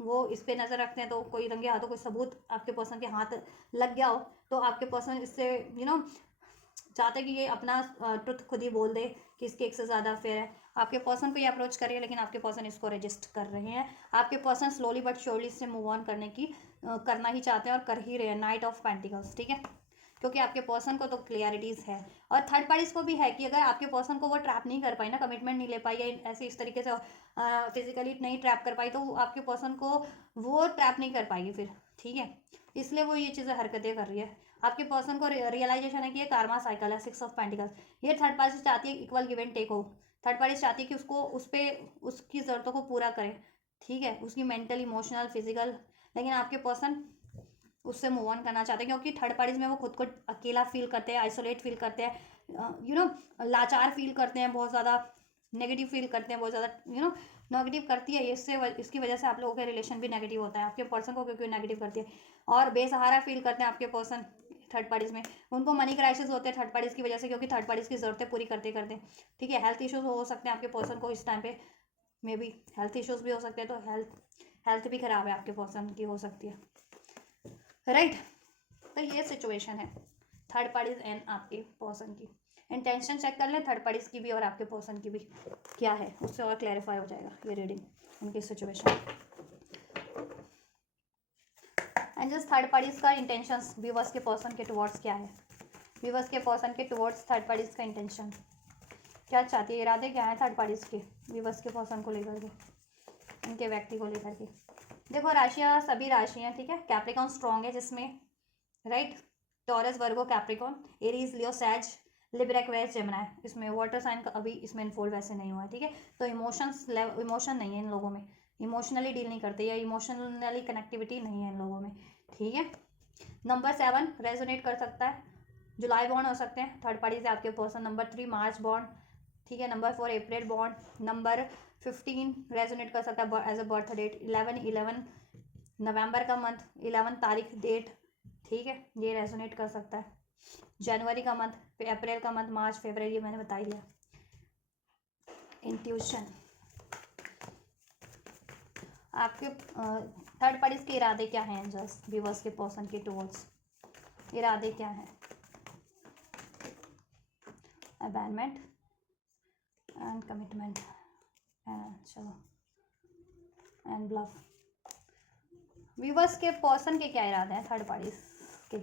वो इस पे नज़र रखते हैं, तो कोई रंगे हाथों कोई सबूत आपके पर्सन के हाथ लग गया हो, तो आपके पर्सन इससे चाहते हैं कि ये अपना ट्रुथ खुद ही बोल दे कि इसके एक से ज़्यादा अफेयर है। आपके पर्सन को ये अप्रोच कर रही है, लेकिन आपके पर्सन इसको रजिस्ट कर रहे हैं। आपके पर्सन स्लोली बट श्योरली इससे मूव ऑन करने की करना ही चाहते हैं, और कर ही रहे हैं। नाइट ऑफ पेंटिकल्स, ठीक है, क्योंकि आपके पर्सन को तो क्लियरिटीज़ है, और थर्ड पार्टीज को भी है कि अगर आपके पर्सन को वो ट्रैप नहीं कर पाई ना, कमिटमेंट नहीं ले पाई, या ऐसे इस तरीके से फिजिकली नहीं ट्रैप कर पाई, तो आपके पर्सन को वो ट्रैप नहीं कर पाएगी फिर। ठीक है, इसलिए वो ये चीज़ें हरकतें कर रही है। आपके पर्सन को रियलाइजेशन है कि ये कार्मा साइकिल है, 6 ऑफ पेंटिकल्स। ये थर्ड पार्टी चाहती है इक्वल गिव एंड टेक हो। थर्ड पार्टी चाहती है कि उसको उस पर उसकी ज़रूरतों को पूरा करे, ठीक है, उसकी मेंटल इमोशनल फिजिकल, लेकिन आपके पर्सन उससे मूव ऑन करना चाहते हैं, क्योंकि थर्ड पार्टीज में वो खुद को अकेला फील करते हैं, आइसोलेट फील करते हैं, लाचार फील करते हैं, बहुत ज़्यादा नेगेटिव फील करते हैं, बहुत ज़्यादा नेगेटिव करती है, इसकी वजह से आप लोगों का रिलेशन भी नेगेटिव होता है आपके पर्सन को, क्योंकि नेगेटिव करती है, और बेसहारा फील करते हैं आपके पर्सन थर्ड पार्टीज में। उनको मनी क्राइसिस होते हैं थर्ड पार्टीज की वजह से, क्योंकि थर्ड पार्टीज की ज़रूरतें पूरी करते करते, ठीक है, हेल्थ इश्यूज हो सकते हैं आपके पर्सन को इस टाइम पे, मे बी हेल्थ इश्यूज भी हो सकते हैं, तो हेल्थ भी ख़राब है आपके पर्सन की, हो सकती है, राइट। तो ये सिचुएशन है थर्ड पार्टीज एंड आपके पर्सन की। इंटेंशन चेक कर लें थर्ड पार्टीज की भी और आपके पर्सन की भी क्या है, उससे और क्लैरिफाई हो जाएगा ये रीडिंग उनकी situation. And just third parties का इंटेंशंस व्यूअर्स के पर्सन के टुवर्ड्स क्या है, व्यूअर्स के पर्सन के टुवर्ड्स थर्ड पार्टीज का इंटेंशन क्या चाहती है, इरादे क्या है थर्ड पार्टीज के व्यूअर्स के पर्सन को लेकर के, उनके व्यक्ति को लेकर के। देखो राशियाँ सभी राशियाँ, ठीक है, कैप्रिकॉन स्ट्रॉन्ग है जिसमें, right, Taurus Virgo Capricorn Aries Leo सैज लिब्रा एक्वेरियस जेमिनी, इसमें वाटर साइन का अभी इसमें इनफोल्ड वैसे नहीं हुआ है, ठीक है। तो इमोशन नहीं है इन लोगों में, इमोशनली डील नहीं करते, या इमोशनली कनेक्टिविटी नहीं है इन लोगों में, ठीक है। नंबर 7 रेजोनेट कर सकता है, जुलाई बॉन्ड हो सकते हैं थर्ड पार्टी से आपके पर्सन। नंबर 3 मार्च बॉन्ड, ठीक है। नंबर 4 अप्रैल बॉन्ड। नंबर 15 रेजोनेट कर सकता है एज अ बर्थ डेट। 11 नवंबर का मंथ, 11 तारीख डेट, ठीक है, ये रेजोनेट कर सकता है। जनवरी का मंथ, अप्रैल का मंथ, मार्च फरवरी, ये मैंने बता ही दिया। इंट्यूशन, आपके थर्ड पार्टीज के इरादे क्या हैं, जस्ट व्यूअर्स के पर्सन के टुवर्ड्स इरादे क्या हैं। अबैंडनमेंट एंड कमिटमेंट, चलो, एंड ब्लफ। व्यूअर्स के पर्सन के क्या इरादे हैं थर्ड पार्टीज के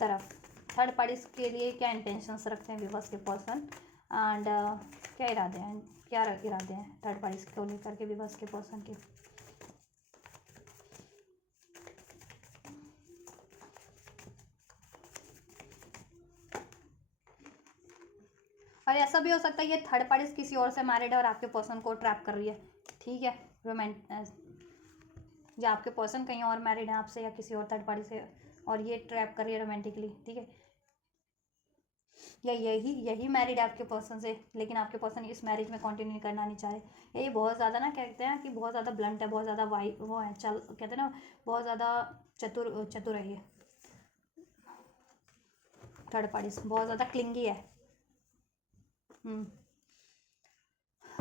तरफ, थर्ड पार्टीज के लिए क्या इंटेंशंस रखते हैं व्यूअर्स के पर्सन, एंड क्या इरादे हैं क्या इरादे हैं थर्ड पार्टीज को लेकर के विवाह के पर्सन के। और ऐसा भी हो सकता है ये थर्ड पार्टी किसी और से मैरिड है और आपके पर्सन को ट्रैप कर रही है, ठीक है, या आपके पर्सन कहीं और मैरिड है आपसे या किसी और थर्ड पार्टी से और ये ट्रैप कर रही है रोमांटिकली, ठीक है, या यही मैरिड है आपके पर्सन से लेकिन आपके पर्सन इस मैरिज में कंटिन्यू करना नहीं चाहे। ये बहुत ज़्यादा ना कहते हैं कि बहुत ज़्यादा ब्लंट है, बहुत ज़्यादा वो है, चल कहते हैं ना बहुत ज़्यादा चतुर है ये थर्ड पार्टी, बहुत ज़्यादा क्लिंगी है।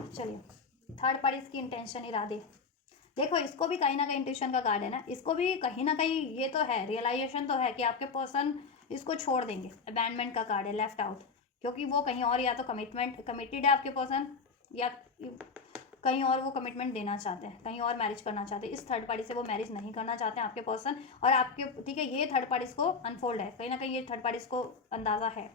चलिए, थर्ड पार्टीज की इंटेंशन, इरादे, देखो इसको भी कहीं ना कहीं इंट्यूशन का कार्ड है ना, इसको भी कहीं ना कहीं ये तो है, रियलाइजेशन तो है कि आपके पर्सन इसको छोड़ देंगे, अबैंडमेंट का कार्ड है, लेफ्ट आउट, क्योंकि वो कहीं और या तो कमिटेड है आपके पर्सन, या कहीं और वो कमिटमेंट देना चाहते हैं, कहीं और मैरिज करना चाहते हैं, इस थर्ड पार्टी से वो मैरिज नहीं करना चाहते हैं आपके पर्सन और आपके, ठीक है, ये थर्ड पार्टीज को अनफोल्ड है, कहीं ना कहीं ये थर्ड पार्टीज को अंदाजा है,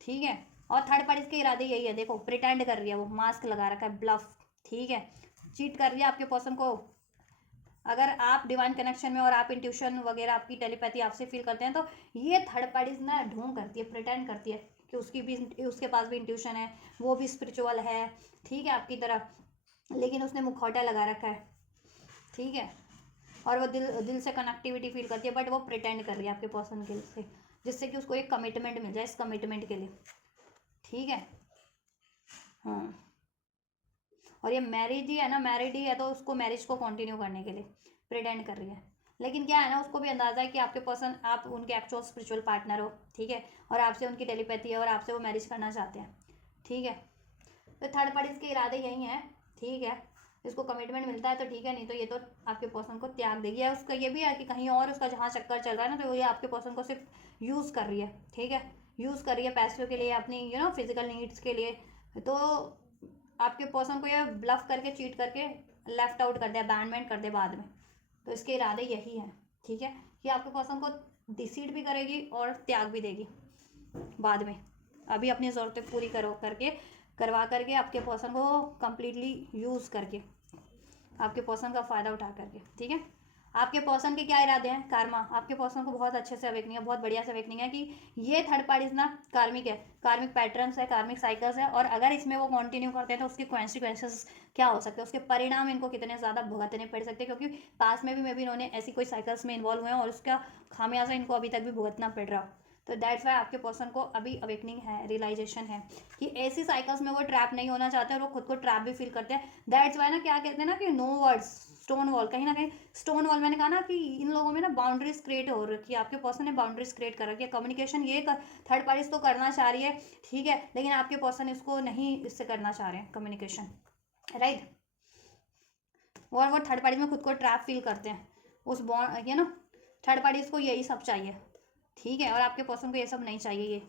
ठीक है, और थर्ड पार्टीज के इरादे यही है, देखो प्रिटेंड कर रही है वो, मास्क लगा रखा है, ब्लफ, ठीक है, चीट कर रही है आपके पर्सन को। अगर आप डिवाइन कनेक्शन में और आप इंट्यूशन वगैरह आपकी टेलीपैथी आपसे फील करते हैं तो ये थर्ड पार्टीज ना ढोंग करती है, प्रिटेंड करती है कि उसके पास भी इंट्यूशन है, वो भी स्पिरिचुअल है, ठीक है, आपकी तरह, लेकिन उसने मुखौटा लगा रखा है, ठीक है, और वो दिल से कनेक्टिविटी फील करती है, बट वो प्रिटेंड कर रही है आपके पर्सन के लिए, जिससे कि उसको एक कमिटमेंट मिल जाए, इस कमिटमेंट के लिए, ठीक है, हाँ, और ये मैरिज ही है ना, मैरिड ही है तो उसको मैरिज को कंटिन्यू करने के लिए प्रिटेंड कर रही है, लेकिन क्या है ना, उसको भी अंदाजा है कि आपके पर्सन, आप उनके एक्चुअल स्पिरिचुअल पार्टनर हो, ठीक है, और आपसे उनकी टेलीपैथी है और आपसे वो मैरिज करना चाहते हैं, ठीक है, तो थर्ड पार्टीज के इरादे यही हैं, ठीक है, इसको कमिटमेंट मिलता है तो ठीक है, नहीं तो ये तो आपके पर्सन को त्याग देगी, या उसका ये भी है कि कहीं और उसका जहाँ चक्कर चल रहा है ना, तो ये आपके पर्सन को सिर्फ यूज़ कर रही है, ठीक है, यूज़ कर रही है पैसों के लिए, अपनी फिजिकल नीड्स के लिए, तो आपके पर्सन को ये ब्लफ करके चीट करके लेफ्ट आउट कर दे, अबैंडमेंट कर दे बाद में, तो इसके इरादे यही हैं, ठीक है, कि आपके पर्सन को डिसीड भी करेगी और त्याग भी देगी बाद में, अभी अपनी ज़रूरतें पूरी करवा करके आपके पर्सन को कंप्लीटली यूज़ करके, आपके पर्सन का फ़ायदा उठा करके, ठीक है। आपके पर्सन के क्या इरादे हैं, कार्मा, आपके पर्सन को बहुत अच्छे से अवेकनिंग है, बहुत बढ़िया से अवेकनिंग है कि ये थर्ड पार्टीज ना कार्मिक है, कार्मिक पैटर्न्स है, कार्मिक साइकिल्स है, और अगर इसमें वो कंटिन्यू करते हैं तो उसके कॉन्सिक्वेंसेस क्या हो सकते हैं, उसके परिणाम इनको कितने ज़्यादा भुगतने पड़ सकते हैं, क्योंकि पास में भी इन्होंने ऐसी कोई साइकिल्स में इन्वॉल्व हुए हैं और उसका खामियाजा इनको अभी तक भी भुगतना पड़ रहा। तो दैट्स वाई आपके पर्सन को अभी अवेकनिंग है, रियलाइजेशन है कि ऐसी साइकिल्स में वो ट्रैप नहीं होना चाहते और वो खुद को ट्रैप भी फील करते हैं। दैट्स वाई ना क्या कहते हैं ना कि नो वर्ड्स, स्टोन वॉल, कहीं ना कहीं स्टोन वॉल, मैंने कहा ना कि इन लोगों में ना बाउंड्रीज क्रिएट हो रखी है, आपके पर्सन ने बाउंड्रीज क्रिएट कर रखी है, कम्युनिकेशन ये थर्ड पार्टीज तो करना चाह रही है, ठीक है, लेकिन आपके पर्सन इसको नहीं इससे करना चाह रहे हैं कम्युनिकेशन, राइट, और वो थर्ड पार्टी में खुद को ट्रैप फील करते हैं, उस बॉन्ड थर्ड पार्टीज को यही सब चाहिए, ठीक है, और आपके पर्सन को ये सब नहीं चाहिए, ये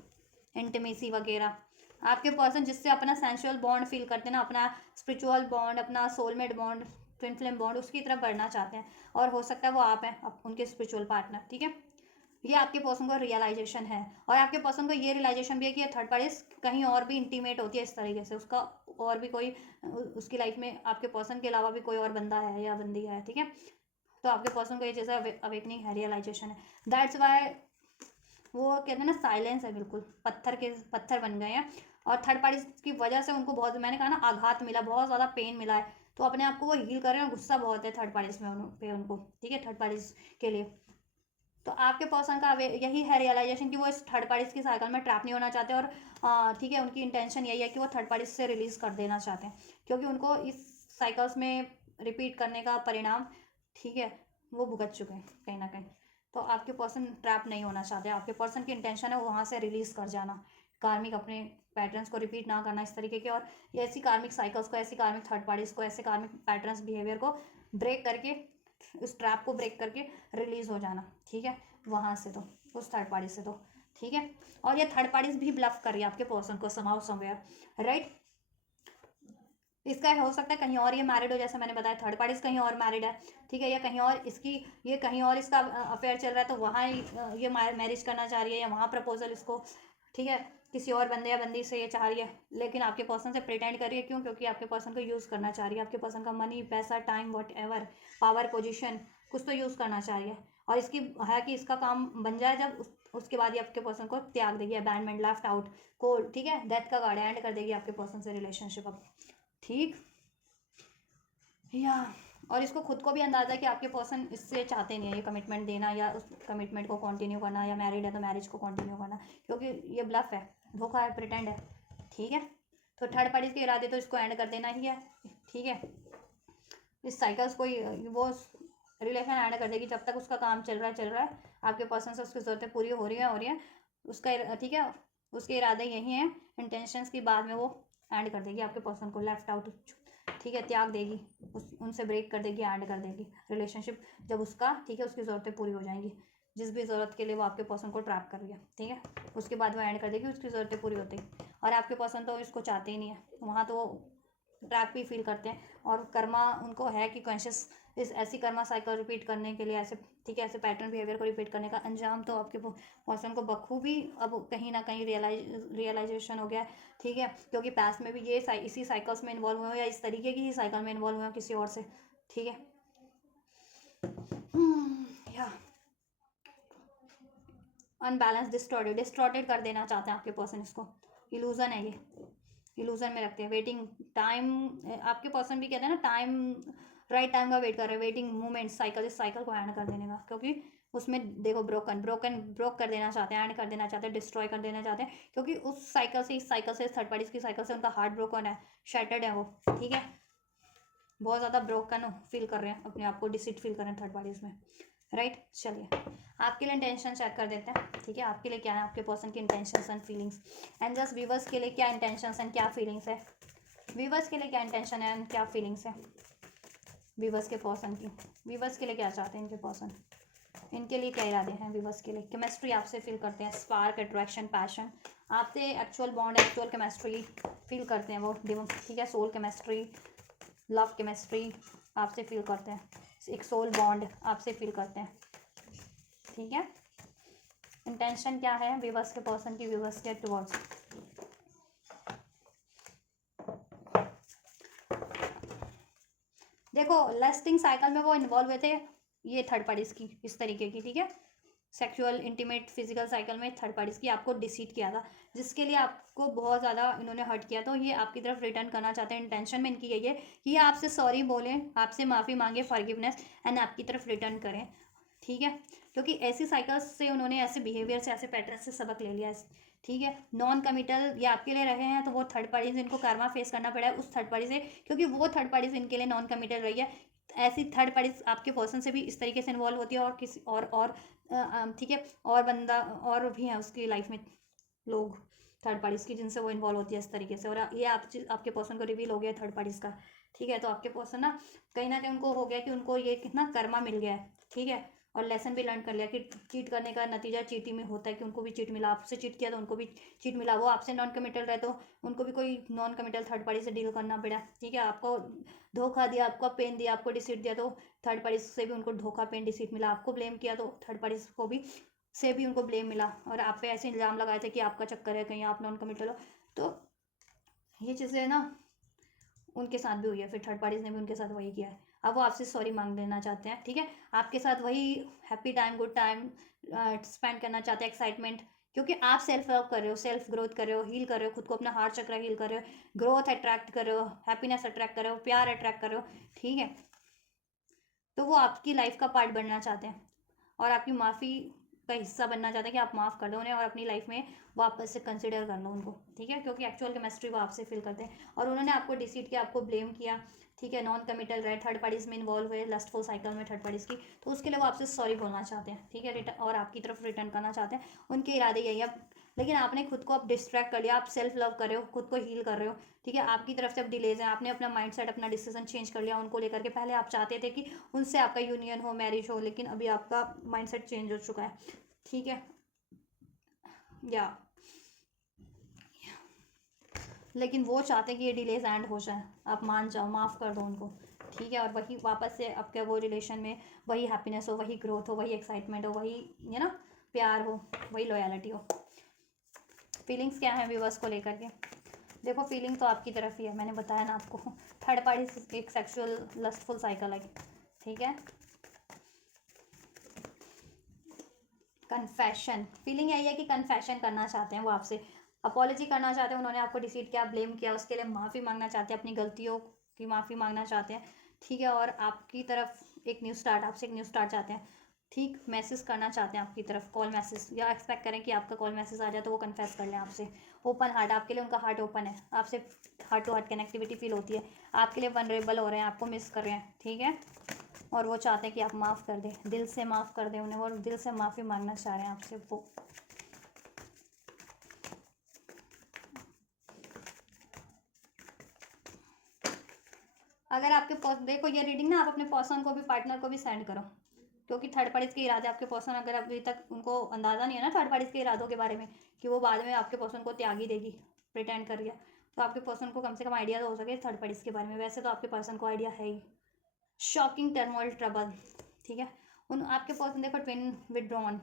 इंटीमेसी वगैरह, आपके पर्सन जिससे अपना सेंसुअल बॉन्ड फील करते हैं ना, अपना स्पिरिचुअल बॉन्ड, अपना soulmate bond, twin flame bond, उसकी तरफ बढ़ना चाहते हैं, और हो सकता है वो आप हैं उनके स्पिरिचुअल पार्टनर, ठीक है, ये आपके पर्सन को रियलाइजेशन है, और आपके पर्सन को ये रियलाइजेशन भी है कि ये थर्ड पार्टी कहीं और भी इंटीमेट होती है इस तरीके से, उसका और भी कोई उसकी लाइफ में आपके पर्सन के अलावा भी कोई और बंदा है या बंदी है, ठीक है, तो आपके पर्सन को ये चीज़ अवेकनिंग है, रियलाइजेशन है, दैट्स वाई वो कहते हैं ना साइलेंस है, बिल्कुल पत्थर बन गए हैं, और थर्ड पार्टी की वजह से उनको बहुत, मैंने कहा ना, आघात मिला, बहुत ज़्यादा पेन मिला है, तो अपने आप को वो हील कर रहे हैं, गुस्सा बहुत है थर्ड पार्टीज में पे उनको, ठीक है, थर्ड पार्टीज के लिए, तो आपके पर्सन का यही है रियलाइजेशन कि वो इस थर्ड पार्टीज की साइकिल में ट्रैप नहीं होना चाहते, और ठीक है, उनकी इंटेंशन यही है कि वो थर्ड पार्टीज से रिलीज़ कर देना चाहते हैं, क्योंकि उनको इस साइकिल्स में रिपीट करने का परिणाम, ठीक है, वो भुगत चुके हैं कहीं ना कहीं, तो आपके पर्सन ट्रैप नहीं होना चाहते, आपके पर्सन की इंटेंशन है वहाँ से रिलीज़ कर जाना, कार्मिक अपने पैटर्न्स को रिपीट ना करना इस तरीके के, और ऐसी कार्मिक साइकिल्स को, ऐसी कार्मिक थर्ड पार्टीज को, ऐसे कार्मिक पैटर्न्स बिहेवियर को ब्रेक करके, उस ट्रैप को ब्रेक करके रिलीज़ हो जाना, ठीक है, वहाँ से, तो उस थर्ड पार्टी से, तो ठीक है, और ये थर्ड पार्टीज भी ब्लफ कर रही है आपके पर्सन को समाउ समवेयर, राइट, इसका हो सकता है कहीं और ये मैरिड हो, जैसे मैंने बताया थर्ड पार्टीज कहीं और मैरिड है, ठीक है, या कहीं और ये कहीं और इसका अफेयर चल रहा है, तो वहाँ ये मैरिज करना चाह रही है, या वहाँ प्रपोजल इसको, ठीक है, किसी और बंदे या बंदी से ये चाह रही है, लेकिन आपके पर्सन से प्रिटेंड कर रही है। क्यों? क्योंकि आपके पर्सन को यूज़ करना चाह रही है। आपके पर्सन का मनी, पैसा, time, what ever, power, position कुछ तो यूज़ करना चाह रही है। और इसकी है कि इसका काम बन जाए जब उसके बाद ही आपके पर्सन को त्याग देगी, अबैंडमेंट, लेफ्ट आउट, कोल्ड, ठीक है, डेथ का कार्ड, एंड कर देगी आपके पर्सन से रिलेशनशिप अब, ठीक या। और इसको खुद को भी अंदाजा है कि आपके पर्सन इससे चाहते नहीं है ये कमिटमेंट देना, या उस कमिटमेंट को कंटिन्यू करना, या मैरिड है तो मैरिज को कंटिन्यू करना, क्योंकि ये ब्लफ है, धोखा है, प्रिटेंड है, ठीक है। तो थर्ड पार्टी के इरादे तो इसको एंड कर देना ही है, ठीक है। इस साइकिल्स को वो रिलेशन एंड कर देगी। जब तक उसका काम चल रहा है, आपके पर्सन से उसकी ज़रूरतें पूरी हो रही हैं उसका, ठीक है, उसके इरादे यही हैं, इंटेंशंस की बाद में वो एंड कर देगी आपके पर्सन को, लेफ्ट आउट, ठीक है, त्याग देगी, उनसे ब्रेक कर देगी, एंड कर देगी रिलेशनशिप जब उसका, ठीक है, उसकी ज़रूरतें पूरी हो जाएंगी। जिस भी ज़रूरत के लिए वो आपके पर्सन को ट्रैप कर रही है, ठीक है, उसके बाद वो एंड कर देगी उसकी ज़रूरतें पूरी होती। और आपके पर्सन तो इसको चाहते ही नहीं है, वहाँ तो ट्रैप भी फील करते हैं। और कर्मा उनको है कि कॉन्शियस इस ऐसी कर्मा साइकिल रिपीट करने के लिए, ऐसे, ठीक है, ऐसे पैटर्न बिहेवियर को रिपीट करने का अंजाम तो आपके पर्सन को बखूबी अब कहीं ना कहीं रियलाइजेशन हो गया है, ठीक है। क्योंकि पास्ट में भी ये इसी साइकिल्स में इन्वॉल्व हुए हो, या इस तरीके की ही साइकिल में इन्वॉल्व हुए हो किसी और से, ठीक है। या अनबैलेंस, डिस्टॉर्टेड कर देना चाहते हैं आपके पर्सन इसको। इल्यूजन है ये, इल्यूजन में रखते हैं। वेटिंग टाइम, आपके पर्सन भी कहते हैं ना, टाइम, राइट टाइम का वेट कर रहे हैं, वेटिंग मूवमेंट साइकिल, इस साइकिल को एंड कर देने का। क्योंकि उसमें देखो ब्रोक कर देना चाहते हैं, एंड कर देना चाहते हैं, डिस्ट्रॉय कर देना चाहते हैं। क्योंकि उस साइकिल से, इस साइकिल से, थर्ड पार्टी की साइकिल से उनका हार्ट ब्रोकन है, शैटर्ड है वो, ठीक है, बहुत ज़्यादा ब्रोकन फील कर रहे हैं अपने आप को, डिसीट फील कर रहे हैं थर्ड पार्टीज में, राइट। चलिए आपके लिए इंटेंशन चेक कर देते हैं, ठीक है, आपके लिए क्या है, आपके पर्सन की intentions and feelings. And just viewers के लिए क्या इंटेंशंस एंड क्या फीलिंग्स है, व्यूवर्स के लिए क्या इंटेंशन है एंड क्या फीलिंग्स है, व्यूवर्स के पर्सन की, व्यूवर्स के लिए क्या चाहते हैं इनके पर्सन, इनके लिए क्या इरादे हैं व्यूवर्स के लिए। केमिस्ट्री आपसे फील करते हैं, स्पार्क, अट्रैक्शन, पैशन, आपसे actual bond, actual chemistry feel करते हैं वो, ठीक है, सोल केमिस्ट्री, लव केमिस्ट्री आपसे फील करते हैं, एक सोल बॉन्ड आपसे फील करते हैं, ठीक है। इंटेंशन क्या है व्यूवर्स के पर्सन की, व्यूवर्स के टुवर्ड्स, देखो लस्टिंग साइकिल में वो इन्वॉल्व हुए थे, ये थर्ड पार्टीज की इस तरीके की, ठीक है, सेक्सुअल इंटीमेट फिजिकल साइकिल में थर्ड पार्टीज की आपको डिसीट किया था, जिसके लिए आपको बहुत ज़्यादा इन्होंने हर्ट किया। तो ये आपकी तरफ रिटर्न करना चाहते हैं, इंटेंशन में इनकी यही है कि ये आपसे सॉरी बोलें, आपसे माफ़ी मांगे, फॉरगिवनेस, एंड आपकी तरफ रिटर्न करें, ठीक है। क्योंकि ऐसी साइकिल्स से उन्होंने, ऐसे बिहेवियर से, ऐसे पैटर्न से सबक ले लिया है, ठीक है। नॉन कमिटल ये आपके लिए रहे हैं, तो वो थर्ड पार्टीज इनको कर्मा फेस करना पड़ा है उस थर्ड पार्टी से, क्योंकि वो थर्ड पार्टीज इनके लिए नॉन कमिटल रही है। ऐसी थर्ड पार्टीज आपके पर्सन से भी इस तरीके से इन्वॉल्व होती है, और किसी और ठीक है, और बंदा और भी है उसकी लाइफ में लोग थर्ड पार्टीज की, जिनसे वो इन्वॉल्व होती है इस तरीके से। और ये आपके पर्सन को रिवील हो गया थर्ड पार्टीज का, ठीक है। तो आपके पर्सन ना कहीं उनको हो गया कि उनको ये कितना कर्मा मिल गया है, ठीक है, और लेसन भी लर्न कर लिया कि चीट करने का नतीजा चीटी में होता है, कि उनको भी चीट मिला, आपसे चीट किया तो उनको भी चीट मिला। वो आपसे नॉन कमिटल रहे तो उनको भी कोई नॉन कमिटल थर्ड पार्टी से डील करना पड़ा, ठीक है। आपको धोखा दिया, आपको पेन दिया, आपको डिसीट दिया, तो थर्ड पार्टी से भी उनको धोखा, पेन, डिसीट मिला। आपको ब्लेम किया तो थर्ड पार्टी को भी से भी उनको ब्लेम मिला, और आप पे ऐसे इल्ज़ाम लगाए थे कि आपका चक्कर है, कहीं आप नॉन कमिटल हो। तो ये चीज़ें ना उनके साथ भी हुई है, फिर थर्ड पार्टीज ने भी उनके साथ वही किया है। अब वो आपसे सॉरी मांग लेना चाहते हैं, ठीक है, आपके साथ वही happy time, good time spend करना चाहते हैं, एक्साइटमेंट, क्योंकि आप सेल्फ लव कर रहे हो, सेल्फ ग्रोथ कर रहे हो, हील कर रहे हो खुद को, अपना हार्ट चक्र हील कर रहे हो, ग्रोथ अट्रैक्ट कर रहे हो, हैप्पीनेस अट्रैक्ट कर रहे हो, प्यार अट्रैक्ट कर रहे हो, ठीक है। तो वो आपकी लाइफ का पार्ट बनना चाहते हैं, और आपकी माफ़ी का हिस्सा बनना चाहते हैं, कि आप माफ़ कर दो उन्हें और अपनी लाइफ में वापस से कंसिडर कर लो उनको, ठीक है। क्योंकि एक्चुअल केमिस्ट्री वो आपसे फील करते हैं, और उन्होंने आपको डिसीट किया, आपको ब्लेम किया, ठीक है, नॉन कमिटल रहे, थर्ड पार्टीज में इन्वॉल्व हुए, लस्टफुल साइकिल में थर्ड पार्टीज की, तो उसके लिए वो आपसे सॉरी बोलना चाहते हैं, ठीक है, रिटर्न, और आपकी तरफ रिटर्न करना चाहते हैं, उनके इरादे यही है। लेकिन आपने खुद को अब डिस्ट्रैक्ट कर लिया, आप सेल्फ लव कर रहे हो, खुद को हील कर रहे हो, ठीक है, आपकी तरफ से अब डिलेज है, आपने अपना माइंडसेट, अपना डिसीजन चेंज कर लिया उनको लेकर के। पहले आप चाहते थे कि उनसे आपका यूनियन हो, मैरिज हो, लेकिन अभी आपका माइंडसेट चेंज हो चुका है, ठीक है, या लेकिन वो चाहते हैं कि ये डिलेज एंड हो जाए, आप मान जाओ, माफ़ कर दो उनको, ठीक है, और वही वापस से आपके वो रिलेशन में वही हैप्पीनेस हो, वही ग्रोथ हो, वही एक्साइटमेंट हो, वही ना प्यार हो, वही लॉयलिटी हो। फीलिंग्स क्या है व्यूवर्स को लेकर के? देखो फीलिंग तो आपकी तरफ ही है, मैंने बताया ना आपको। थर्ड पार्टी एक सेक्सुअल लस्टफुल साइकिल है, ठीक है। कन्फेशन, फीलिंग यही है कि कन्फेशन करना चाहते हैं वो आपसे, अपॉलॉजी करना चाहते हैं, उन्होंने आपको डिसीट किया, ब्लेम किया, उसके लिए माफ़ी मांगना चाहते हैं, अपनी गलतियों की माफ़ी मांगना चाहते हैं, ठीक है। और आपकी तरफ एक न्यू स्टार्ट, आपसे एक न्यू स्टार्ट चाहते हैं, ठीक। मैसेज करना चाहते हैं आपकी तरफ, कॉल मैसेज, या एक्सपेक्ट करें कि आपका कॉल मैसेज आ जाए तो वो कन्फेस कर लें आपसे। ओपन हार्ट, आपके लिए उनका हार्ट ओपन है, आपसे heart to heart connectivity feel होती है, आपके लिए वनरेबल हो रहे हैं, आपको मिस कर रहे हैं, ठीक है। और वो चाहते हैं कि आप माफ़ कर दें, दिल से माफ़ कर दें उन्हें, और दिल से माफ़ी मांगना चाह रहे हैं आपसे वो। अगर आपके देखो ये रीडिंग ना आप अपने पर्सन को भी, पार्टनर को भी सेंड करो, क्योंकि थर्ड पार्टीज के इरादे, आपके पर्सन अगर अभी तक उनको अंदाज़ा नहीं है ना थर्ड पार्टीज के इरादों के बारे में, कि वो बाद में आपके पर्सन को त्यागी देगी, प्रिटेंड कर लिया, तो आपके पर्सन को कम से कम आइडिया तो हो सके थर्ड पार्टीज के बारे में। वैसे तो आपके पर्सन को आइडिया है ही। शॉकिंग टर्मोइल ट्रबल, ठीक है। उन आपके पर्सन देखो ट्विन विदड्रॉन,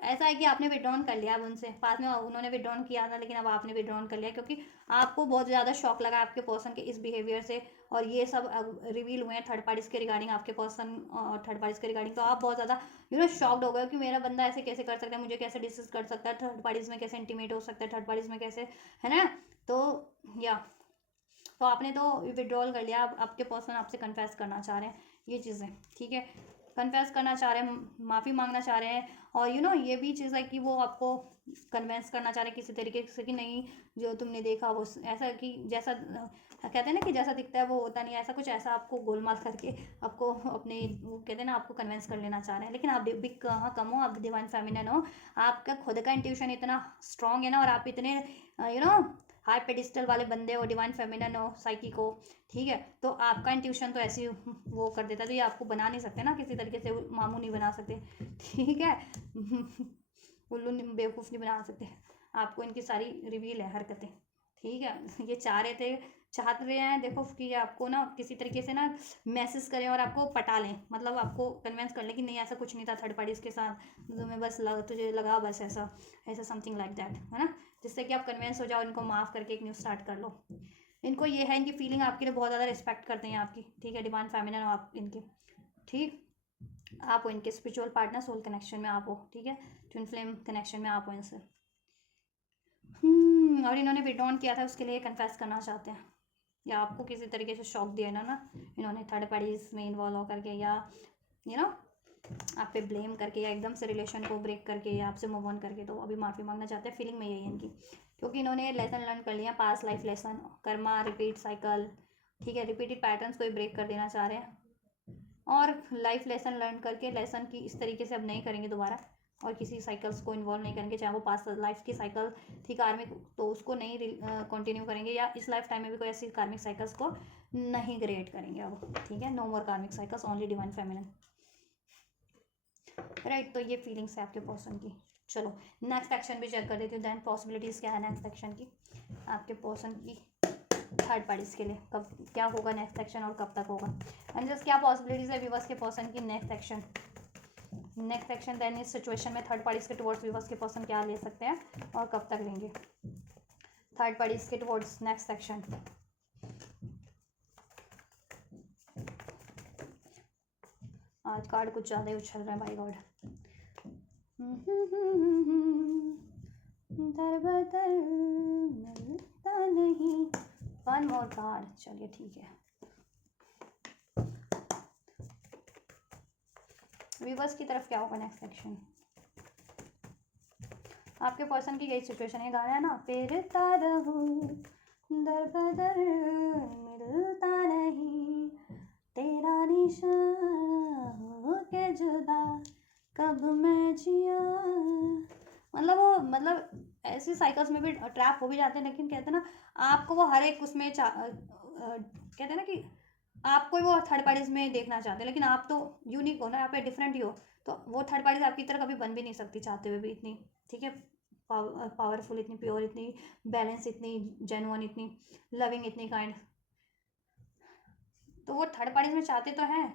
ऐसा है कि आपने विड्रॉन कर लिया अब उनसे, बाद में उन्होंने विड्रॉन किया था लेकिन अब आपने विड्रॉन कर लिया, क्योंकि आपको बहुत ज़्यादा शॉक लगा आपके पर्सन के इस बिहेवियर से, और ये सब रिवील हुए हैं थर्ड पार्टीज़ के रिगार्डिंग, आपके पर्सन और थर्ड पार्टीज़ के रिगार्डिंग। तो आप बहुत ज़्यादा शॉक्ड हो गए कि मेरा बंदा ऐसे कैसे कर सकता है, मुझे कैसे डिस्कस कर सकता है, थर्ड पार्टीज़ में कैसे इंटीमेट हो सकता है, थर्ड पार्टीज़ में कैसे, है ना। तो या तो आपने तो विड्रॉल कर लिया, अब आपके पर्सन आपसे कन्फेस करना चाह रहे हैं ये चीज़ें, ठीक है। कन्फेस करना चाह रहे हैं, माफ़ी मांगना चाह रहे हैं, और ये भी चीज़ है कि वो आपको कन्विंस करना चाह रहे हैं किसी तरीके से कि नहीं, जो तुमने देखा वो ऐसा, कि जैसा कहते हैं ना कि जैसा दिखता है वो होता नहीं, ऐसा कुछ, ऐसा आपको गोलमाल करके आपको अपने, वो कहते हैं ना, आपको कन्विंस कर लेना चाह रहे हैं। लेकिन आप भी कहाँ कम हो, आप डिवाइन फेमिनिन हो, आपका खुद का इंट्यूशन इतना स्ट्रांग है ना, और आप इतने हाई पेडिस्टल वाले बंदे हो, डिवाइन फेमिनिन हो, साइकी को, ठीक है। तो आपका इंट्यूशन तो ऐसे वो कर देता है, तो ये आपको बना नहीं सकते ना किसी तरीके से, मामू नहीं बना सकते, ठीक है। उल्लू बेवकूफ़ नहीं बना सकते, आपको इनकी सारी रिवील है हरकतें, ठीक है। ये चाह रहे हैं देखो कि आपको ना किसी तरीके से ना मैसेज करें और आपको पटा लें, मतलब आपको कन्विंस कर लें कि नहीं ऐसा कुछ नहीं था थर्ड पार्टीज के साथ, तुम्हें बस तुझे लगा बस ऐसा ऐसा समथिंग लाइक दैट, है ना। जिससे कि आप कन्विंस हो जाओ, इनको माफ़ करके एक न्यू स्टार्ट कर लो। इनको ये है, इनकी फीलिंग आपके लिए बहुत ज़्यादा रिस्पेक्ट करते हैं आपकी, ठीक है। डिवाइन फेमिनिन हो आप इनके, ठीक। आप हो इनके स्पिरिचुअल पार्टनर, सोल कनेक्शन में आप हो, ठीक है। ट्विन फ्लेम कनेक्शन में आप हो इनसे। और इन्होंने विड्रॉन किया था, उसके लिए कन्फेस करना चाहते हैं, या आपको किसी तरीके से शॉक दिया ना इन्होंने थर्ड पार्टीज में इन्वॉल्व होकर के, या आप पे ब्लेम करके, या एकदम से रिलेशन को ब्रेक करके, या आपसे मूव ऑन करके, तो अभी माफ़ी मांगना चाहते हैं। फीलिंग में यही है इनकी, क्योंकि इन्होंने लेसन लर्न कर लिया, past life lesson, Karma repeat cycle, ठीक है। रिपीटेड पैटर्न्स को ब्रेक कर देना चाह रहे हैं, और लाइफ लेसन लर्न करके लेसन की इस तरीके से अब नहीं करेंगे दोबारा, और किसी साइकिल्स को इन्वॉल्व नहीं करेंगे, चाहे वो पास्ट लाइफ की साइकिल थी कार्मिक, तो उसको नहीं कंटिन्यू करेंगे, या इस लाइफ टाइम में भी कोई ऐसी कार्मिक साइकिल्स को नहीं क्रिएट करेंगे अब, ठीक है। नो मोर कार्मिक cycles, only divine feminine, right. तो ये फीलिंग्स है आपके पर्सन की। चलो नेक्स्ट एक्शन भी चेक कर देती हूँ, देन पॉसिबिलिटीज़ क्या है नेक्स्ट एक्शन की आपके पर्सन की थर्ड पार्टीज के लिए, कब क्या होगा नेक्स्ट एक्शन, और कब तक होगा, एंड जस्ट क्या पॉसिबिलिटीज़ है व्यूवर्स के पर्सन की नेक्स्ट एक्शन, देन इस सिचुएशन में थर्ड पार्टीज के टुवर्ड्स व्यूवर्स के पर्सन क्या ले सकते हैं, और कब तक लेंगे थर्ड पार्टीज के टुवर्ड्स नेक्स्ट एक्शन। आज कार्ड कुछ ज़्यादा ही उछल रहे हैं भाई गॉड। दर बदर मिलता नहीं, वन मोर कार्ड, चलिए ठीक है। व्यूवर्स की तरफ क्या होगा नेक्स्ट एक्शन, आपके पर्सन की यही सिचुएशन है, गाना है ना, फिरता रहूं दर बदर मिलता नहीं, तेरा निशान हो के जुदा कब मैं जिया, मतलब ऐसी साइकिल्स में भी ट्रैप हो भी जाते हैं, लेकिन कहते हैं ना आपको वो हर एक उसमें कहते हैं ना कि आपको वो थर्ड पार्टीज में देखना चाहते हैं, लेकिन आप तो यूनिक हो ना, आप डिफरेंट ही हो, तो वो थर्ड पार्टीज आपकी तरह कभी बन भी नहीं सकती चाहते हुए भी, इतनी, ठीक है, पावरफुल, इतनी प्योर, इतनी बैलेंस, इतनी जेन्युइन, इतनी लविंग, इतनी काइंड। तो वो थर्ड पार्टीज में चाहते तो हैं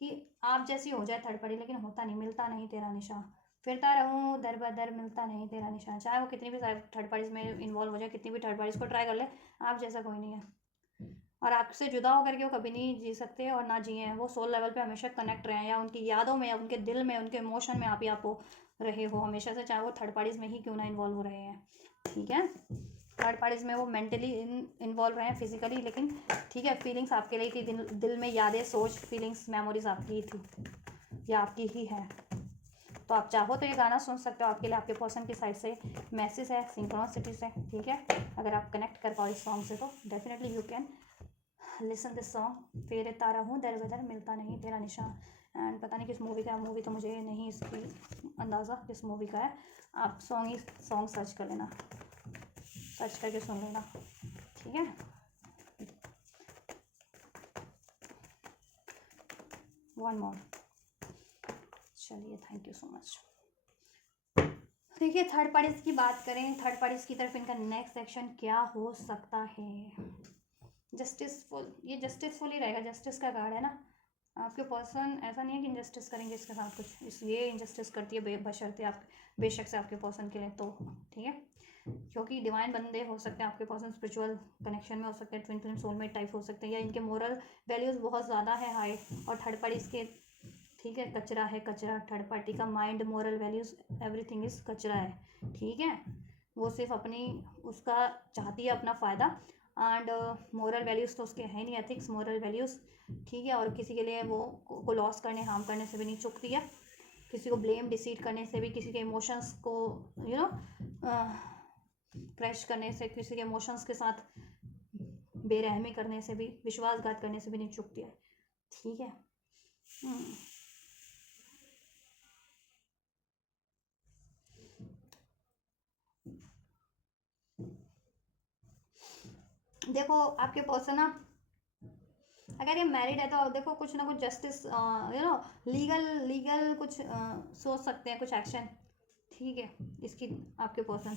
कि आप जैसी हो जाए थर्ड पार्टी, लेकिन होता नहीं, मिलता नहीं तेरा निशा, फिरता रहूँ दर बदर मिलता नहीं तेरा निशान। चाहे वो कितनी भी थर्ड पार्टीज में इन्वॉल्व हो जाए, कितनी भी थर्ड पार्टीज को ट्राई कर ले, आप जैसा कोई नहीं है। और आपसे जुदा होकर के वो कभी नहीं जी सकते और ना जिए। वो सोल लेवल पे हमेशा कनेक्ट रहे हैं, या उनकी यादों में, या उनके दिल में, उनके इमोशन में आप ही आपको रहे हो हमेशा से, चाहे वो थर्ड पार्टीज में ही क्यों ना इन्वॉल्व हो रहे हैं। ठीक है, थर्ड पार्टीज में वो मेंटली इन्वॉल्व रहे हैं, फिजिकली, लेकिन ठीक है, फीलिंग्स आपके लिए थी, दिल में यादें, सोच, फीलिंग्स, मेमोरीज आपकी ही थी, या आपकी ही है। तो आप चाहो तो ये गाना सुन सकते हो, आपके लिए आपके पर्सन की साइड से मैसेज है, सिंक्रोनिसिटी से। ठीक है, अगर आप कनेक्ट कर पाओ इस सॉन्ग से तो definitely you can listen this song. फेरे तारा हूँ दर बदर मिलता नहीं तेरा निशान। एंड पता नहीं किस मूवी का है, मूवी तो मुझे नहीं इसकी अंदाज़ा किस मूवी का है। आप सॉन्ग सर्च कर लेना, सर्च करके सुन लेना। ठीक है, वन मोर। चलिए, थैंक यू सो मच। देखिए, थर्ड पार्टीज की बात करें, थर्ड पार्टीज की तरफ इनका नेक्स्ट सेक्शन क्या हो सकता है। जस्टिसफुल, ये जस्टिसफुल ही रहेगा, जस्टिस का कार्ड है ना। आपके पर्सन ऐसा नहीं है कि इंजस्टिस करेंगे इसके साथ कुछ, ये इंजस्टिस करती है बशर्ते आप बेशक से आपके पर्सन के लिए तो। ठीक है, क्योंकि डिवाइन बंदे हो सकते हैं आपके पर्सन, स्पिरिचुअल कनेक्शन में हो सकते हैं, ट्विन फ्लेम सोलमेट टाइप हो सकते हैं, या इनके मोरल वैल्यूज़ बहुत ज़्यादा है हाई। और थर्ड पार्टी इसके, ठीक है, कचरा है, कचरा। थर्ड पार्टी का mind, moral values, everything is कचरा है। ठीक है, वो सिर्फ अपनी, उसका चाहती है अपना फ़ायदा। एंड मोरल वैल्यूज़ तो उसके है नहीं, एथिक्स, मोरल वैल्यूज़। ठीक है, और किसी के लिए वो को लॉस करने, हार्म करने से भी नहीं चूकती है, किसी को ब्लेम डिसीट करने से भी, किसी के इमोशंस को क्रैश करने से, किसी के इमोशंस के साथ बेरहमी करने से भी, विश्वासघात करने से भी नहीं चूकती है। ठीक है, देखो आपके पर्सन ना, अगर ये मैरिड है तो देखो कुछ ना कुछ जस्टिस, लीगल कुछ सोच सकते हैं, कुछ एक्शन। ठीक है, इसकी, आपके पर्सन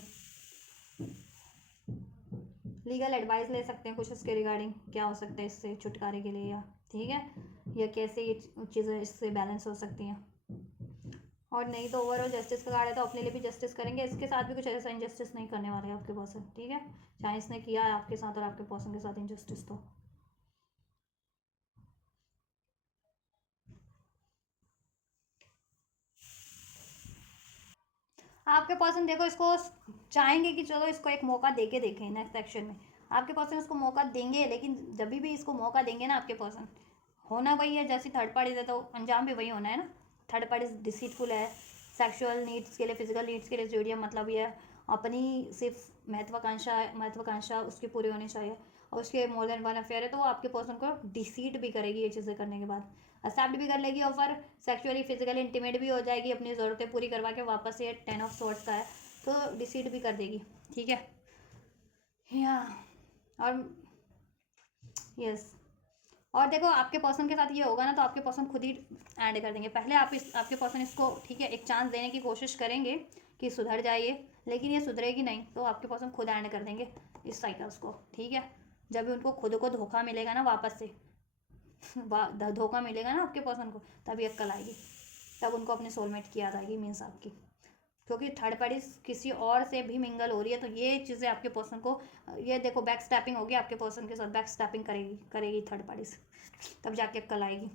लीगल एडवाइस ले सकते हैं कुछ इसके रिगार्डिंग, क्या हो सकता है इससे छुटकारे के लिए, या ठीक है, या कैसे ये चीज़ें इससे बैलेंस हो सकती हैं। और नहीं तो ओवरऑल जस्टिस का कार्ड है, तो अपने लिए भी जस्टिस करेंगे, इसके साथ भी कुछ ऐसा इंजस्टिस नहीं करने वाले आपके पर्सन। ठीक है, चाहे इसने किया है आपके साथ और आपके पर्सन के साथ इंजस्टिस, तो आपके पर्सन देखो इसको चाहेंगे कि चलो इसको एक मौका दे के देखें नेक्स्ट सेक्शन में। आपके पर्सन इसको मौका देंगे, लेकिन जब भी इसको मौका देंगे ना आपके पर्सन, होना वही है जैसी थर्ड पार्टी है, तो अंजाम भी वही होना है ना। थर्ड पार्टी डिसीटफुल है, सेक्सुअल नीड्स के लिए, फिजिकल नीड्स के लिए जोड़िया, मतलब ये अपनी सिर्फ महत्वाकांक्षा उसकी पूरी होनी चाहिए, और उसके मोर देन वन अफेयर है, तो वो आपके पर्सन को डिसीट भी करेगी ये चीज़ें करने के बाद, एक्सेप्ट भी कर लेगी, और फिर सेक्सुअली फिजिकली इंटीमेट भी हो जाएगी, अपनी ज़रूरतें पूरी करवा के वापस, ये 10 ऑफ स्वॉर्ड्स का है, तो डिसीट भी कर देगी। ठीक है, या और यस, और देखो आपके पर्सन के साथ ये होगा ना, तो आपके पर्सन खुद ही एंड कर देंगे। पहले आपके पर्सन इसको, ठीक है, एक चांस देने की कोशिश करेंगे कि सुधर जाइए, लेकिन ये सुधरेगी नहीं, तो आपके पर्सन खुद एंड कर देंगे इस साइकिल्स को। ठीक है, जब भी उनको खुद को धोखा मिलेगा ना वापस से, धोखा मिलेगा ना आपके पर्सन को, तभी अक्ल आएगी, तब उनको अपने सोलमेट की याद आएगी, मीन्स आपकी, क्योंकि थर्ड पार्टी किसी और से भी मिंगल हो रही है, तो ये चीज़ें आपके पर्सन को, ये देखो बैक स्टैपिंग होगी आपके पर्सन के साथ, बैक स्टैपिंग करेगी थर्ड पार्टी से, तब जाके अक्ल आएगी,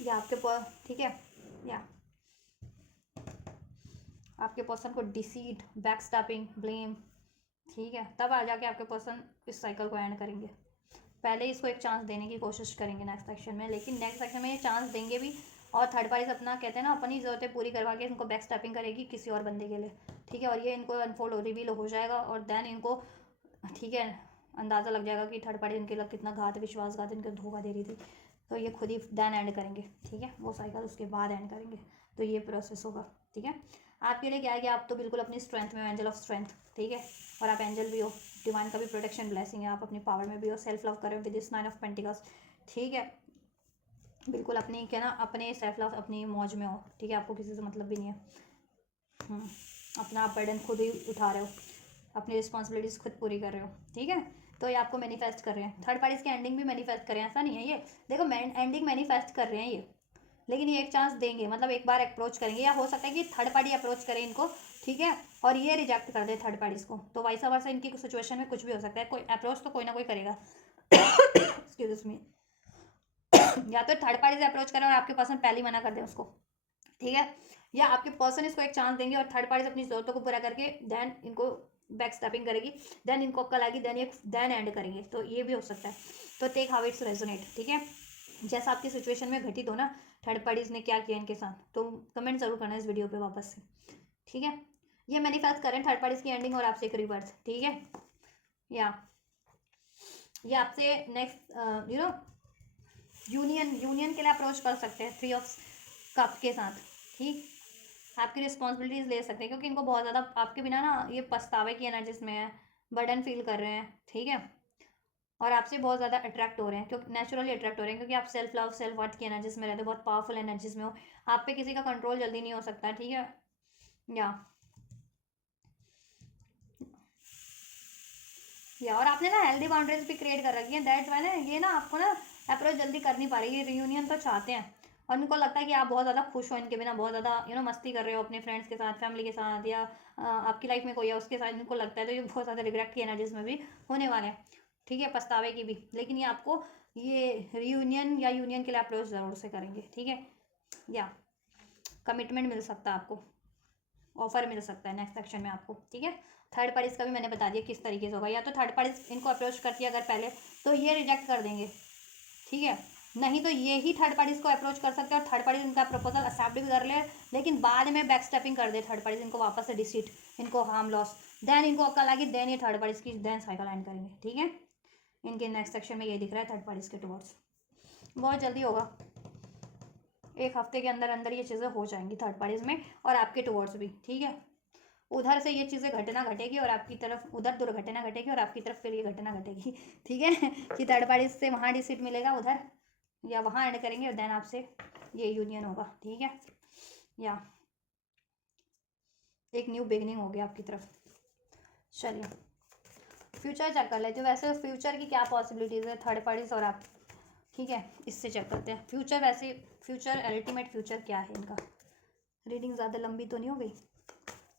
या ठीक है, या आपके पर्सन को डिसीट, बैक स्टैपिंग, ब्लेम, ठीक है, तब आ जाके आपके पर्सन इस साइकिल को एंड करेंगे। पहले इसको एक चांस देने की कोशिश करेंगे नेक्स्ट सेक्शन में, लेकिन नेक्स्ट सेक्शन में ये चांस देंगे भी, और थर्ड पार्टी अपना, कहते हैं ना, अपनी ज़रूरतें पूरी करवा के इनको बैक स्टैपिंग करेगी किसी और बंदे के लिए। ठीक है, और ये इनको अनफोल्ड रिवील हो जाएगा, और देन इनको, ठीक है, अंदाज़ा लग जाएगा कि थर्ड पार्टी इनके लिए कितना घात, विश्वासघात, इनको धोखा दे रही थी, तो ये खुद ही देन एंड करेंगे। ठीक है, वो साइकिल उसके बाद एंड करेंगे, तो ये प्रोसेस होगा। ठीक है, आपके लिए क्या है कि आप तो बिल्कुल अपनी स्ट्रेंथ में हो, एंजल ऑफ स्ट्रेंथ। ठीक है, और आप एंजल भी हो, डिवाइन का भी प्रोटेक्शन ब्लेसिंग है, आप अपनी पावर में भी हो, सेल्फ लव करें विद दिस 9 ऑफ पेंटिकल्स। ठीक है, बिल्कुल अपनी, क्या ना, अपने सेल्फ लव, अपनी मौज में हो। ठीक है, आपको किसी से मतलब भी नहीं है, अपना आप बर्डन खुद ही उठा रहे हो, अपनी रिस्पॉन्सिबिलिटीज़ खुद पूरी कर रहे हो। ठीक है, तो ये आपको मैनिफेस्ट कर रहे हैं, थर्ड पार्टीज की एंडिंग भी मैनिफेस्ट कर रहे हैं, ऐसा नहीं है ये, देखो एंडिंग मैनिफेस्ट कर रहे हैं ये, लेकिन ये एक चांस देंगे, मतलब एक बार अप्रोच करेंगे, या हो सकता है कि थर्ड पार्टी अप्रोच करे इनको, ठीक है, और ये रिजेक्ट कर दे थर्ड पार्टीज को। तो वाइस वर्सा इनकी सिचुएशन में कुछ भी हो सकता है, कोई अप्रोच तो कोई ना कोई करेगा। Excuse me. या तो थर्ड पार्टी से अप्रोच करें और आपके पर्सन पहले ही मना कर दे उसको, ठीक है, या आपके पर्सन इसको एक चांस देंगे और थर्ड पार्टी से अपनी जरूरतों को पूरा करके देन इनको बैक स्टेपिंग करेगी, देन इनको अक्ल आएगी, देन एंड करेंगे। तो ये भी हो सकता है। तो टेक हाउ इट्स रेजोनेट, ठीक है, जैसा आपकी सिचुएशन में घटित हो ना, थर्ड पार्टीज ने क्या किया इनके साथ, तो कमेंट जरूर करना इस वीडियो पे वापस से, ठीक है। ये मैनिफेस्ट करें थर्ड पार्टीज की एंडिंग और आपसे एक रिवर्स, ठीक है। या ये आपसे नेक्स्ट यूनियन के लिए अप्रोच कर सकते हैं 3 ऑफ कप के साथ, ठीक। आपकी रिस्पॉन्सिबिलिटीज ले सकते हैं, क्योंकि इनको बहुत ज़्यादा आपके बिना ना ये पछतावे की एनर्जीज में है, बर्डन फील कर रहे हैं, ठीक है, और आपसे बहुत ज़्यादा अट्रैक्ट हो रहे हैं, क्योंकि नेचुरली अट्रैक्ट हो रहे हैं, क्योंकि आप सेल्फ लव सेल्फ वर्थ की एनर्जीज में रहते हो, बहुत पावरफुल एनर्जीज में हो, आप पे किसी का कंट्रोल जल्दी नहीं हो सकता, ठीक है। या और आपने ना हेल्दी बाउंड्रीज भी क्रिएट कर रखी है, दैट्स वाई ना ये ना आपको ना अप्रोच जल्दी कर नहीं पा रही, ये रियूनियन तो चाहते हैं, और उनको लगता है कि आप बहुत ज़्यादा खुश हो इनके बिना, बहुत ज़्यादा मस्ती कर रहे हो अपने फ्रेंड्स के साथ, फैमिली के साथ, या आपकी लाइफ में कोई है उसके साथ, इनको लगता है, तो ये बहुत ज़्यादा रिग्रेट की एनर्जीज में भी होने वाले हैं, ठीक है, पछतावे की भी। लेकिन ये आपको ये रियूनियन या यूनियन के लिए अप्रोच ज़रूर से करेंगे, ठीक है। या कमिटमेंट मिल सकता है आपको, ऑफर मिल सकता है नेक्स्ट सेक्शन में आपको, ठीक है। थर्ड पार्टीज का भी मैंने बता दिया किस तरीके से होगा, या तो थर्ड पार्टीज इनको अप्रोच करती है अगर पहले, तो ये रिजेक्ट कर देंगे, ठीक है, नहीं तो ये ही थर्ड पार्टीज को अप्रोच कर सकते हैं और थर्ड पार्टीज इनका प्रपोजल एक्सेप्ट भी कर ले, लेकिन बाद में बैक स्टेपिंग कर दे थर्ड पार्टीज, इनको वापस से डिसीट, इनको हार्म लॉस, देन इनको अक्ल आएगी, देन ये थर्ड पार्टीज की देन साइकिल एंड करेंगे, ठीक है। इनके नेक्स्ट सेक्शन में ये दिख रहा है थर्ड पार्टीज के टुवर्ड्स, बहुत जल्दी होगा, 1 हफ्ते के अंदर अंदर ये चीज़ें हो जाएंगी थर्ड पार्टीज में और आपके टुवर्ड्स भी, ठीक है। उधर से ये चीज़ें घटना घटेगी और आपकी तरफ उधर दुर्घटना घटेगी और आपकी तरफ फिर ये घटना घटेगी, ठीक है। कि थर्ड पार्टी से वहाँ डिसीट मिलेगा उधर, या वहाँ एंड करेंगे और देन आपसे ये यूनियन होगा, ठीक है। या एक न्यू बिगनिंग होगी आपकी तरफ। चलिए फ्यूचर चेक कर लेते हो, वैसे फ्यूचर की क्या पॉसिबिलिटीज़ है थर्ड पार्टीज और आप, ठीक है, इससे चेक करते हैं फ्यूचर। वैसे फ्यूचर अल्टीमेट फ्यूचर क्या है इनका, रीडिंग ज़्यादा लंबी तो नहीं हो गई,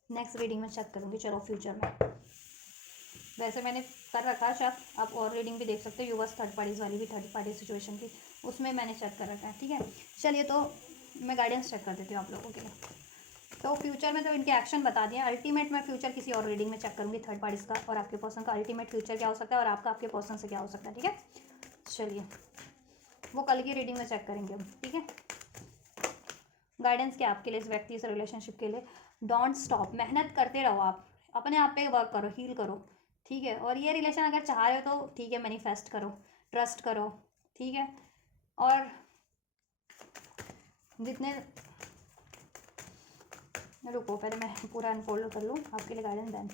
नेक्स्ट रीडिंग में चेक करूँगी। चलो फ्यूचर में वैसे मैंने कर रखा है, शायद आप और रीडिंग भी देख सकते हो, यूवर्स थर्ड पार्टीज वाली भी, थर्ड पार्टी सिचुएशन की, उसमें मैंने चेक कर रखा है, ठीक है। चलिए तो मैं गाइडेंस चेक कर देती हूँ आप लोगों के लिए। तो फ्यूचर में तो इनके एक्शन बता दिए, अल्टीमेट में फ्यूचर किसी और रीडिंग में चेक करूँगी थर्ड पार्टीज का और आपके पर्सन का अल्टीमेट फ्यूचर क्या हो सकता है और आपका आपके पर्सन से क्या हो सकता है, ठीक है। चलिए वो कल की रीडिंग में चेक करेंगे हम, ठीक है। गाइडेंस क्या आपके लिए इस व्यक्ति से रिलेशनशिप के लिए, डोंट स्टॉप, मेहनत करते रहो, आप अपने आप पे वर्क करो, हील करो, ठीक है। और ये रिलेशन अगर चाह रहे हो तो ठीक है, मैनिफेस्ट करो, ट्रस्ट करो, ठीक है। और जितने रुको पहले मैं पूरा अनफोल्ड कर लूँ आपके लिए गाइडेंस देन।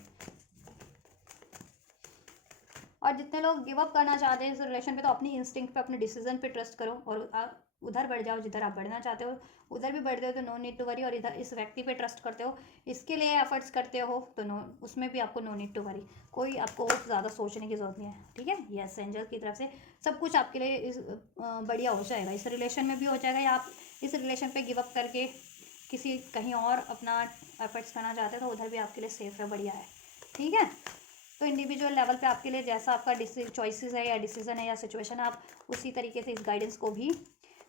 और जितने लोग गिव अप करना चाहते हैं इस रिलेशन पे, तो अपनी इंस्टिंक्ट पे, अपने डिसीजन पे ट्रस्ट करो और उधर बढ़ जाओ जिधर आप बढ़ना चाहते हो, उधर भी बढ़ते हो तो नो नीड टू वरी। और इधर इस व्यक्ति पे ट्रस्ट करते हो, इसके लिए एफर्ट्स करते हो, तो नो, उसमें भी आपको नो नीड टू वरी, कोई आपको ज़्यादा सोचने की जरूरत नहीं है, ठीक है। यस एंजल की तरफ से सब कुछ आपके लिए बढ़िया हो जाएगा, इस रिलेशन में भी हो जाएगा, या आप इस रिलेशन पे गिव अप करके किसी कहीं और अपना एफर्ट्स करना चाहते हो तो उधर भी आपके लिए सेफ है, बढ़िया है, ठीक है। तो इंडिविजुअल लेवल पे आपके लिए जैसा आपका चॉइसेस है या डिसीजन है या सिचुएशन है, आप उसी तरीके से इस गाइडेंस को भी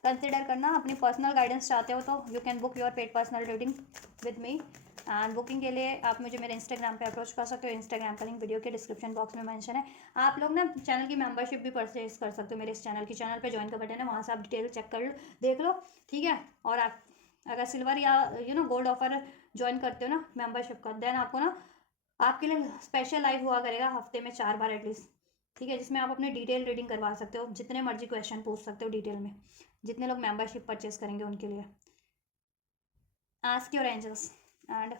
कंसिडर करना। अपनी पर्सनल गाइडेंस चाहते हो तो you can book your paid personal reading with me, and booking के लिए आप मुझे मेरे इंस्टाग्राम पे अप्रोच कर सकते हो, इंस्टाग्राम का लिंक वीडियो के डिस्क्रिप्शन बॉक्स में मेंशन है। आप लोग ना चैनल की मेंबरशिप भी परचेज कर सकते हो, मेरे इस चैनल पे ज्वाइन का बटन है, वहाँ से आप डिटेल चेक कर देख लो, ठीक है। और आप अगर सिल्वर या गोल्ड ऑफर ज्वाइन करते हो ना मेंबरशिप का, देन आपको ना आपके लिए स्पेशल लाइव हुआ करेगा हफ्ते में 4 बार एटलीस्ट, ठीक है, जिसमें आप अपने डिटेल रीडिंग करवा सकते हो, जितने मर्जी क्वेश्चन पूछ सकते हो डिटेल में, जितने लोग मेंबरशिप परचेस करेंगे उनके लिए। Ask your angels and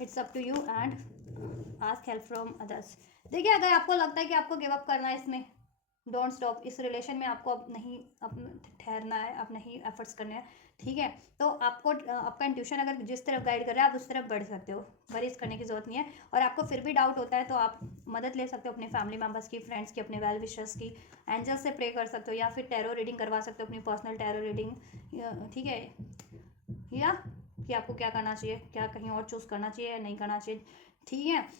it's up to you and ask help from others. देखिए अगर आपको लगता है कि आपको गिव अप करना है इसमें, डोंट स्टॉप। इस रिलेशन में आपको अब नहीं ठहरना है, अब नहीं एफर्ट्स करने हैं, ठीक है। तो आपको आपका इंट्यूशन अगर जिस तरफ गाइड कर रहा है आप उस तरफ बढ़ सकते हो, वरीज करने की जरूरत नहीं है। और आपको फिर भी डाउट होता है तो आप मदद ले सकते हो अपने फैमिली मेम्बर्स की, फ्रेंड्स की, अपने वेल विशर्स की, एंजल से प्रे कर सकते हो, या फिर टैरो रीडिंग करवा सकते हो, अपनी पर्सनल टैरो रीडिंग, ठीक है। या कि आपको क्या करना चाहिए, क्या कहीं और चूज़ करना चाहिए या नहीं करना चाहिए, ठीक है।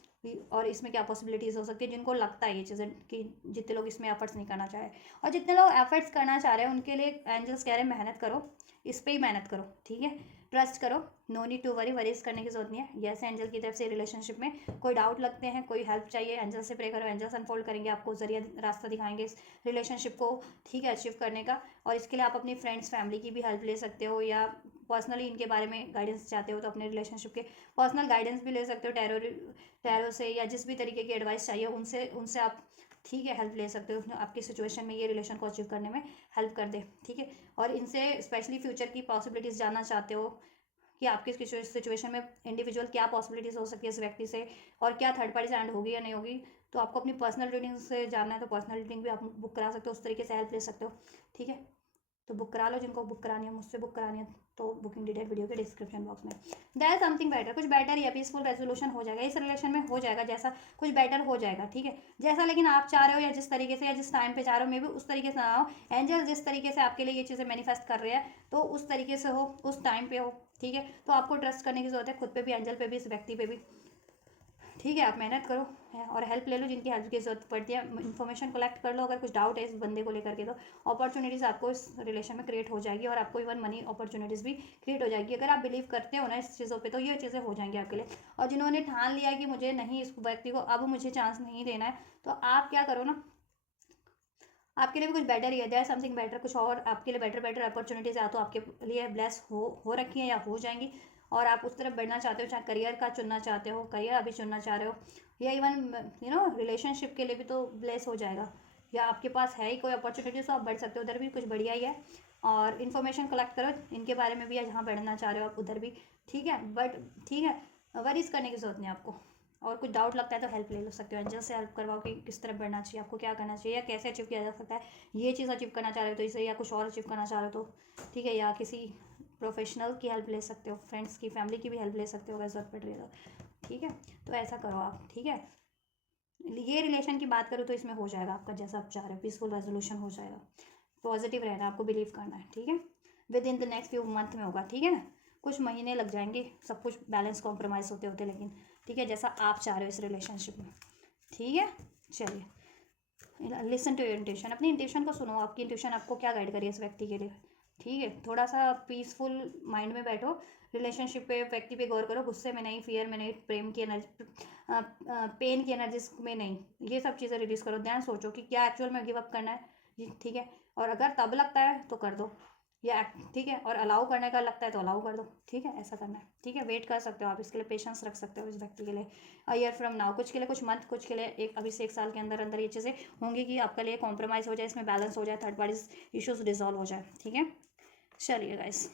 और इसमें क्या पॉसिबिलिटीज़ हो सकती है, जिनको लगता है ये चीज़ें कि जितने लोग इसमें एफर्ट्स नहीं करना चाह रहे, और जितने लोग एफर्ट्स करना चाह रहे हैं उनके लिए एंजल्स कह रहे हैं मेहनत करो, इस पर ही मेहनत करो, ठीक है। ट्रस्ट करो, नो नीड टू वरीज करने की जरूरत नहीं है। यस, एंजल की तरफ से रिलेशनशिप में कोई डाउट लगते हैं, कोई हेल्प चाहिए, एंजल से प्रे करो, एंजल्स अनफोल्ड करेंगे, आपको जरिया रास्ता दिखाएंगे इस रिलेशनशिप को, ठीक है, अचीव करने का। और इसके लिए आप अपनी फ्रेंड्स फैमिली की भी हेल्प ले सकते हो, या पर्सनली इनके बारे में गाइडेंस चाहते हो तो अपने रिलेशनशिप के पर्सनल गाइडेंस भी ले सकते हो, टैरो से, या जिस भी तरीके की एडवाइस चाहिए उनसे उनसे आप, ठीक है, हेल्प ले सकते हो, आपकी सिचुएशन में ये रिलेशन को अचीव करने में हेल्प कर दे, ठीक है। और इनसे स्पेशली फ्यूचर की पॉसिबिलिटीज़ जानना चाहते हो कि आपकी सिचुएशन में इंडिविजुअल क्या पॉसिबिलिटीज़ हो सकती है इस व्यक्ति से, और क्या थर्ड पार्टी से एंड होगी या नहीं होगी, तो आपको अपनी पर्सनल रीडिंग से जानना है तो पर्सनल रीडिंग भी आप बुक करा सकते हो, उस तरीके से हेल्प ले सकते हो, ठीक है। तो बुक करा लो, जिनको बुक करानी है, मुझसे बुक करानी है तो बुकिंग डिटेल वीडियो के डिस्क्रिप्शन बॉक्स में। देयर समथिंग बेटर, कुछ बेटर या पीसफुल रेजोल्यूशन हो जाएगा इस रिलेशन में, हो जाएगा जैसा कुछ बेटर हो जाएगा, ठीक है। जैसा लेकिन आप चाह रहे हो, या जिस तरीके से या जिस टाइम पे चाह रहे हो, मे भी उस तरीके से ना हो। एंजल जिस तरीके से आपके लिए ये चीज़ें मैनिफेस्ट कर रहे हैं तो उस तरीके से हो, उस टाइम पे हो, ठीक है। तो आपको ट्रस्ट करने की जरूरत है, खुद पे भी, एंजल पे भी, इस व्यक्ति पे भी, ठीक है। आप मेहनत करो और हेल्प ले लो जिनकी हेल्प की जरूरत पड़ती है, इन्फॉर्मेशन कलेक्ट कर लो, अगर कुछ डाउट है इस बंदे को लेकर के तो अपॉर्चुनिटीज़ आपको इस रिलेशन में क्रिएट हो जाएगी, और आपको इवन मनी अपॉर्चुनिटीज़ भी क्रिएट हो जाएगी। अगर आप बिलीव करते हो ना इस चीज़ों पे तो ये चीज़ें हो जाएंगी आपके लिए। और जिन्होंने ठान लिया है कि मुझे नहीं, इस व्यक्ति को अब मुझे चांस नहीं देना है, तो आप क्या करो ना, आपके लिए भी कुछ बेटर ही है, देयर समथिंग बेटर, कुछ और आपके लिए बेटर अपॉर्चुनिटीज़ या तो आपके लिए ब्लेस हो रखी है या हो जाएंगी, और आप उस तरफ बढ़ना चाहते हो, चाहे करियर का चुनना चाहते हो, करियर अभी चुनना चाह रहे हो, या इवन रिलेशनशिप के लिए भी तो ब्लेस हो जाएगा, या आपके पास है ही कोई अपॉर्चुनिटी तो आप बढ़ सकते हो, उधर भी कुछ बढ़िया ही है। और इन्फॉर्मेशन कलेक्ट करो इनके बारे में भी, या जहाँ बढ़ना चाह रहे हो आप उधर भी, ठीक है। बट ठीक है, वरीज करने की जरूरत नहीं आपको। और कुछ डाउट लगता है तो हेल्प ले लो सकते हो, एंजल से हेल्प करवाओ कि किस तरफ बढ़ना चाहिए, आपको क्या करना चाहिए, या कैसे अचीव किया जा सकता है, ये चीज़ अचीव करना चाह रहे हो तो इसे, या कुछ और अचीव करना चाह रहे हो तो, ठीक है। या किसी प्रोफेशनल की हेल्प ले सकते हो, फ्रेंड्स की, फैमिली की भी हेल्प ले सकते हो अगर जरूरत पड़ रही है तो, ठीक है। तो ऐसा करो आप, ठीक है। ये रिलेशन की बात करूँ तो इसमें हो जाएगा आपका जैसा आप चाह रहे हो, पीसफुल रेजोल्यूशन हो जाएगा। पॉजिटिव रहना है, आपको बिलीव करना है, ठीक है। With in the next few month में होगा, ठीक है ना। कुछ महीने लग जाएंगे, सब कुछ बैलेंस कॉम्प्रोमाइज़ होते होते, लेकिन ठीक है, जैसा आप चाह रहे हो इस रिलेशनशिप में, ठीक है। चलिए, लिसन टू योर इंट्यूशन, अपनी इंट्यूशन को सुनो, आपकी इंट्यूशन आपको क्या गाइड करिए इस व्यक्ति के लिए, ठीक है। थोड़ा सा पीसफुल माइंड में बैठो, रिलेशनशिप पे, व्यक्ति पे गौर करो, गुस्से में नहीं, फियर में नहीं, प्रेम की एनर्जी, पेन की एनर्जीज में नहीं, ये सब चीज़ें रिलीज करो, ध्यान सोचो कि क्या एक्चुअल में गिव अप करना है, ठीक है। और अगर तब लगता है तो कर दो, या ठीक है, और अलाउ करने का लगता है तो अलाउ कर दो, ठीक है, ऐसा करना है, ठीक है। वेट कर सकते हो आप, इसके लिए पेशेंस रख सकते हो इस व्यक्ति के लिए, अ ईयर फ्रॉम नाउ, कुछ के लिए कुछ मंथ, कुछ के लिए एक, अभी से 1 साल के अंदर अंदर ये चीज़ें होंगी कि आपके लिए कॉम्प्रोमाइज़ हो जाए, इसमें बैलेंस हो जाए, थर्ड पार्टी इशूज़ डिजॉल्व हो जाए, ठीक है। चलिए गाइस,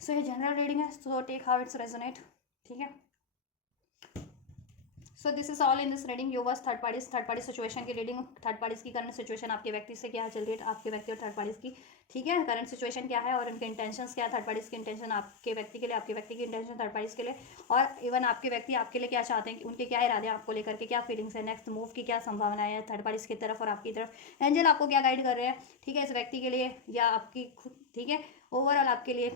सो ये जनरल रीडिंग है, so take how it's resonate, ठीक है। So this is all in this reading, you was third party situation की रीडिंग, थर्ड पार्टीज की करंट सिचुएशन आपके व्यक्ति से क्या चल रही है, आपके व्यक्ति और थर्ड पार्टीज की, ठीक है, करंट सिचुएशन क्या है और उनके इंटेंशंस क्या है, थर्ड पार्टीज की इंटेंशन आपके व्यक्ति के लिए, आपके व्यक्ति की इंटेंशन थर्ड पार्टीज के लिए, और इवन आपके व्यक्ति आपके लिए क्या चाहते हैं, उनके क्या इरादे हैं आपको लेकर के, क्या फीलिंग्स है, नेक्स्ट मूव की क्या संभावनाएं है थर्ड पार्टीज की तरफ और आपकी तरफ, एंजल आपको क्या गाइड कर रहे हैं, ठीक है, इस व्यक्ति के लिए या आपकी खुद, ठीक है, ओवरऑल आपके लिए।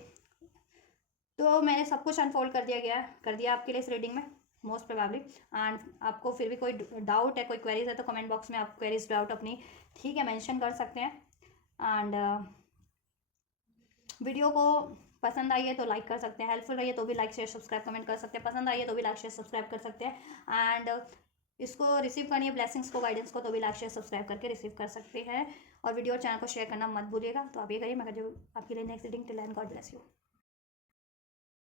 तो मैंने सब कुछ अनफोल्ड कर दिया आपके लिए इस रीडिंग में, मोस्ट प्रोबेबली। एंड आपको फिर भी कोई डाउट है, कोई क्वेरीज है तो कमेंट बॉक्स में आप क्वेरीज डाउट अपनी, ठीक है, मेंशन कर सकते हैं। एंड वीडियो को पसंद आई है तो लाइक कर सकते हैं, हेल्पफुल रही है तो भी लाइक शेयर सब्सक्राइब कमेंट कर सकते हैं, पसंद आई है तो भी लाइक शेयर सब्सक्राइब कर सकते हैं। एंड इसको रिसीव करनी है ब्लेसिंग्स को, गाइडेंस को, तो भी लाइक शेयर सब्सक्राइब करके रिसीव कर सकते हैं। और वीडियो और चैनल को शेयर करना मत भूलिएगा। तो आप ये करिए, मैं कर आपके लिए next reading, till and God bless you.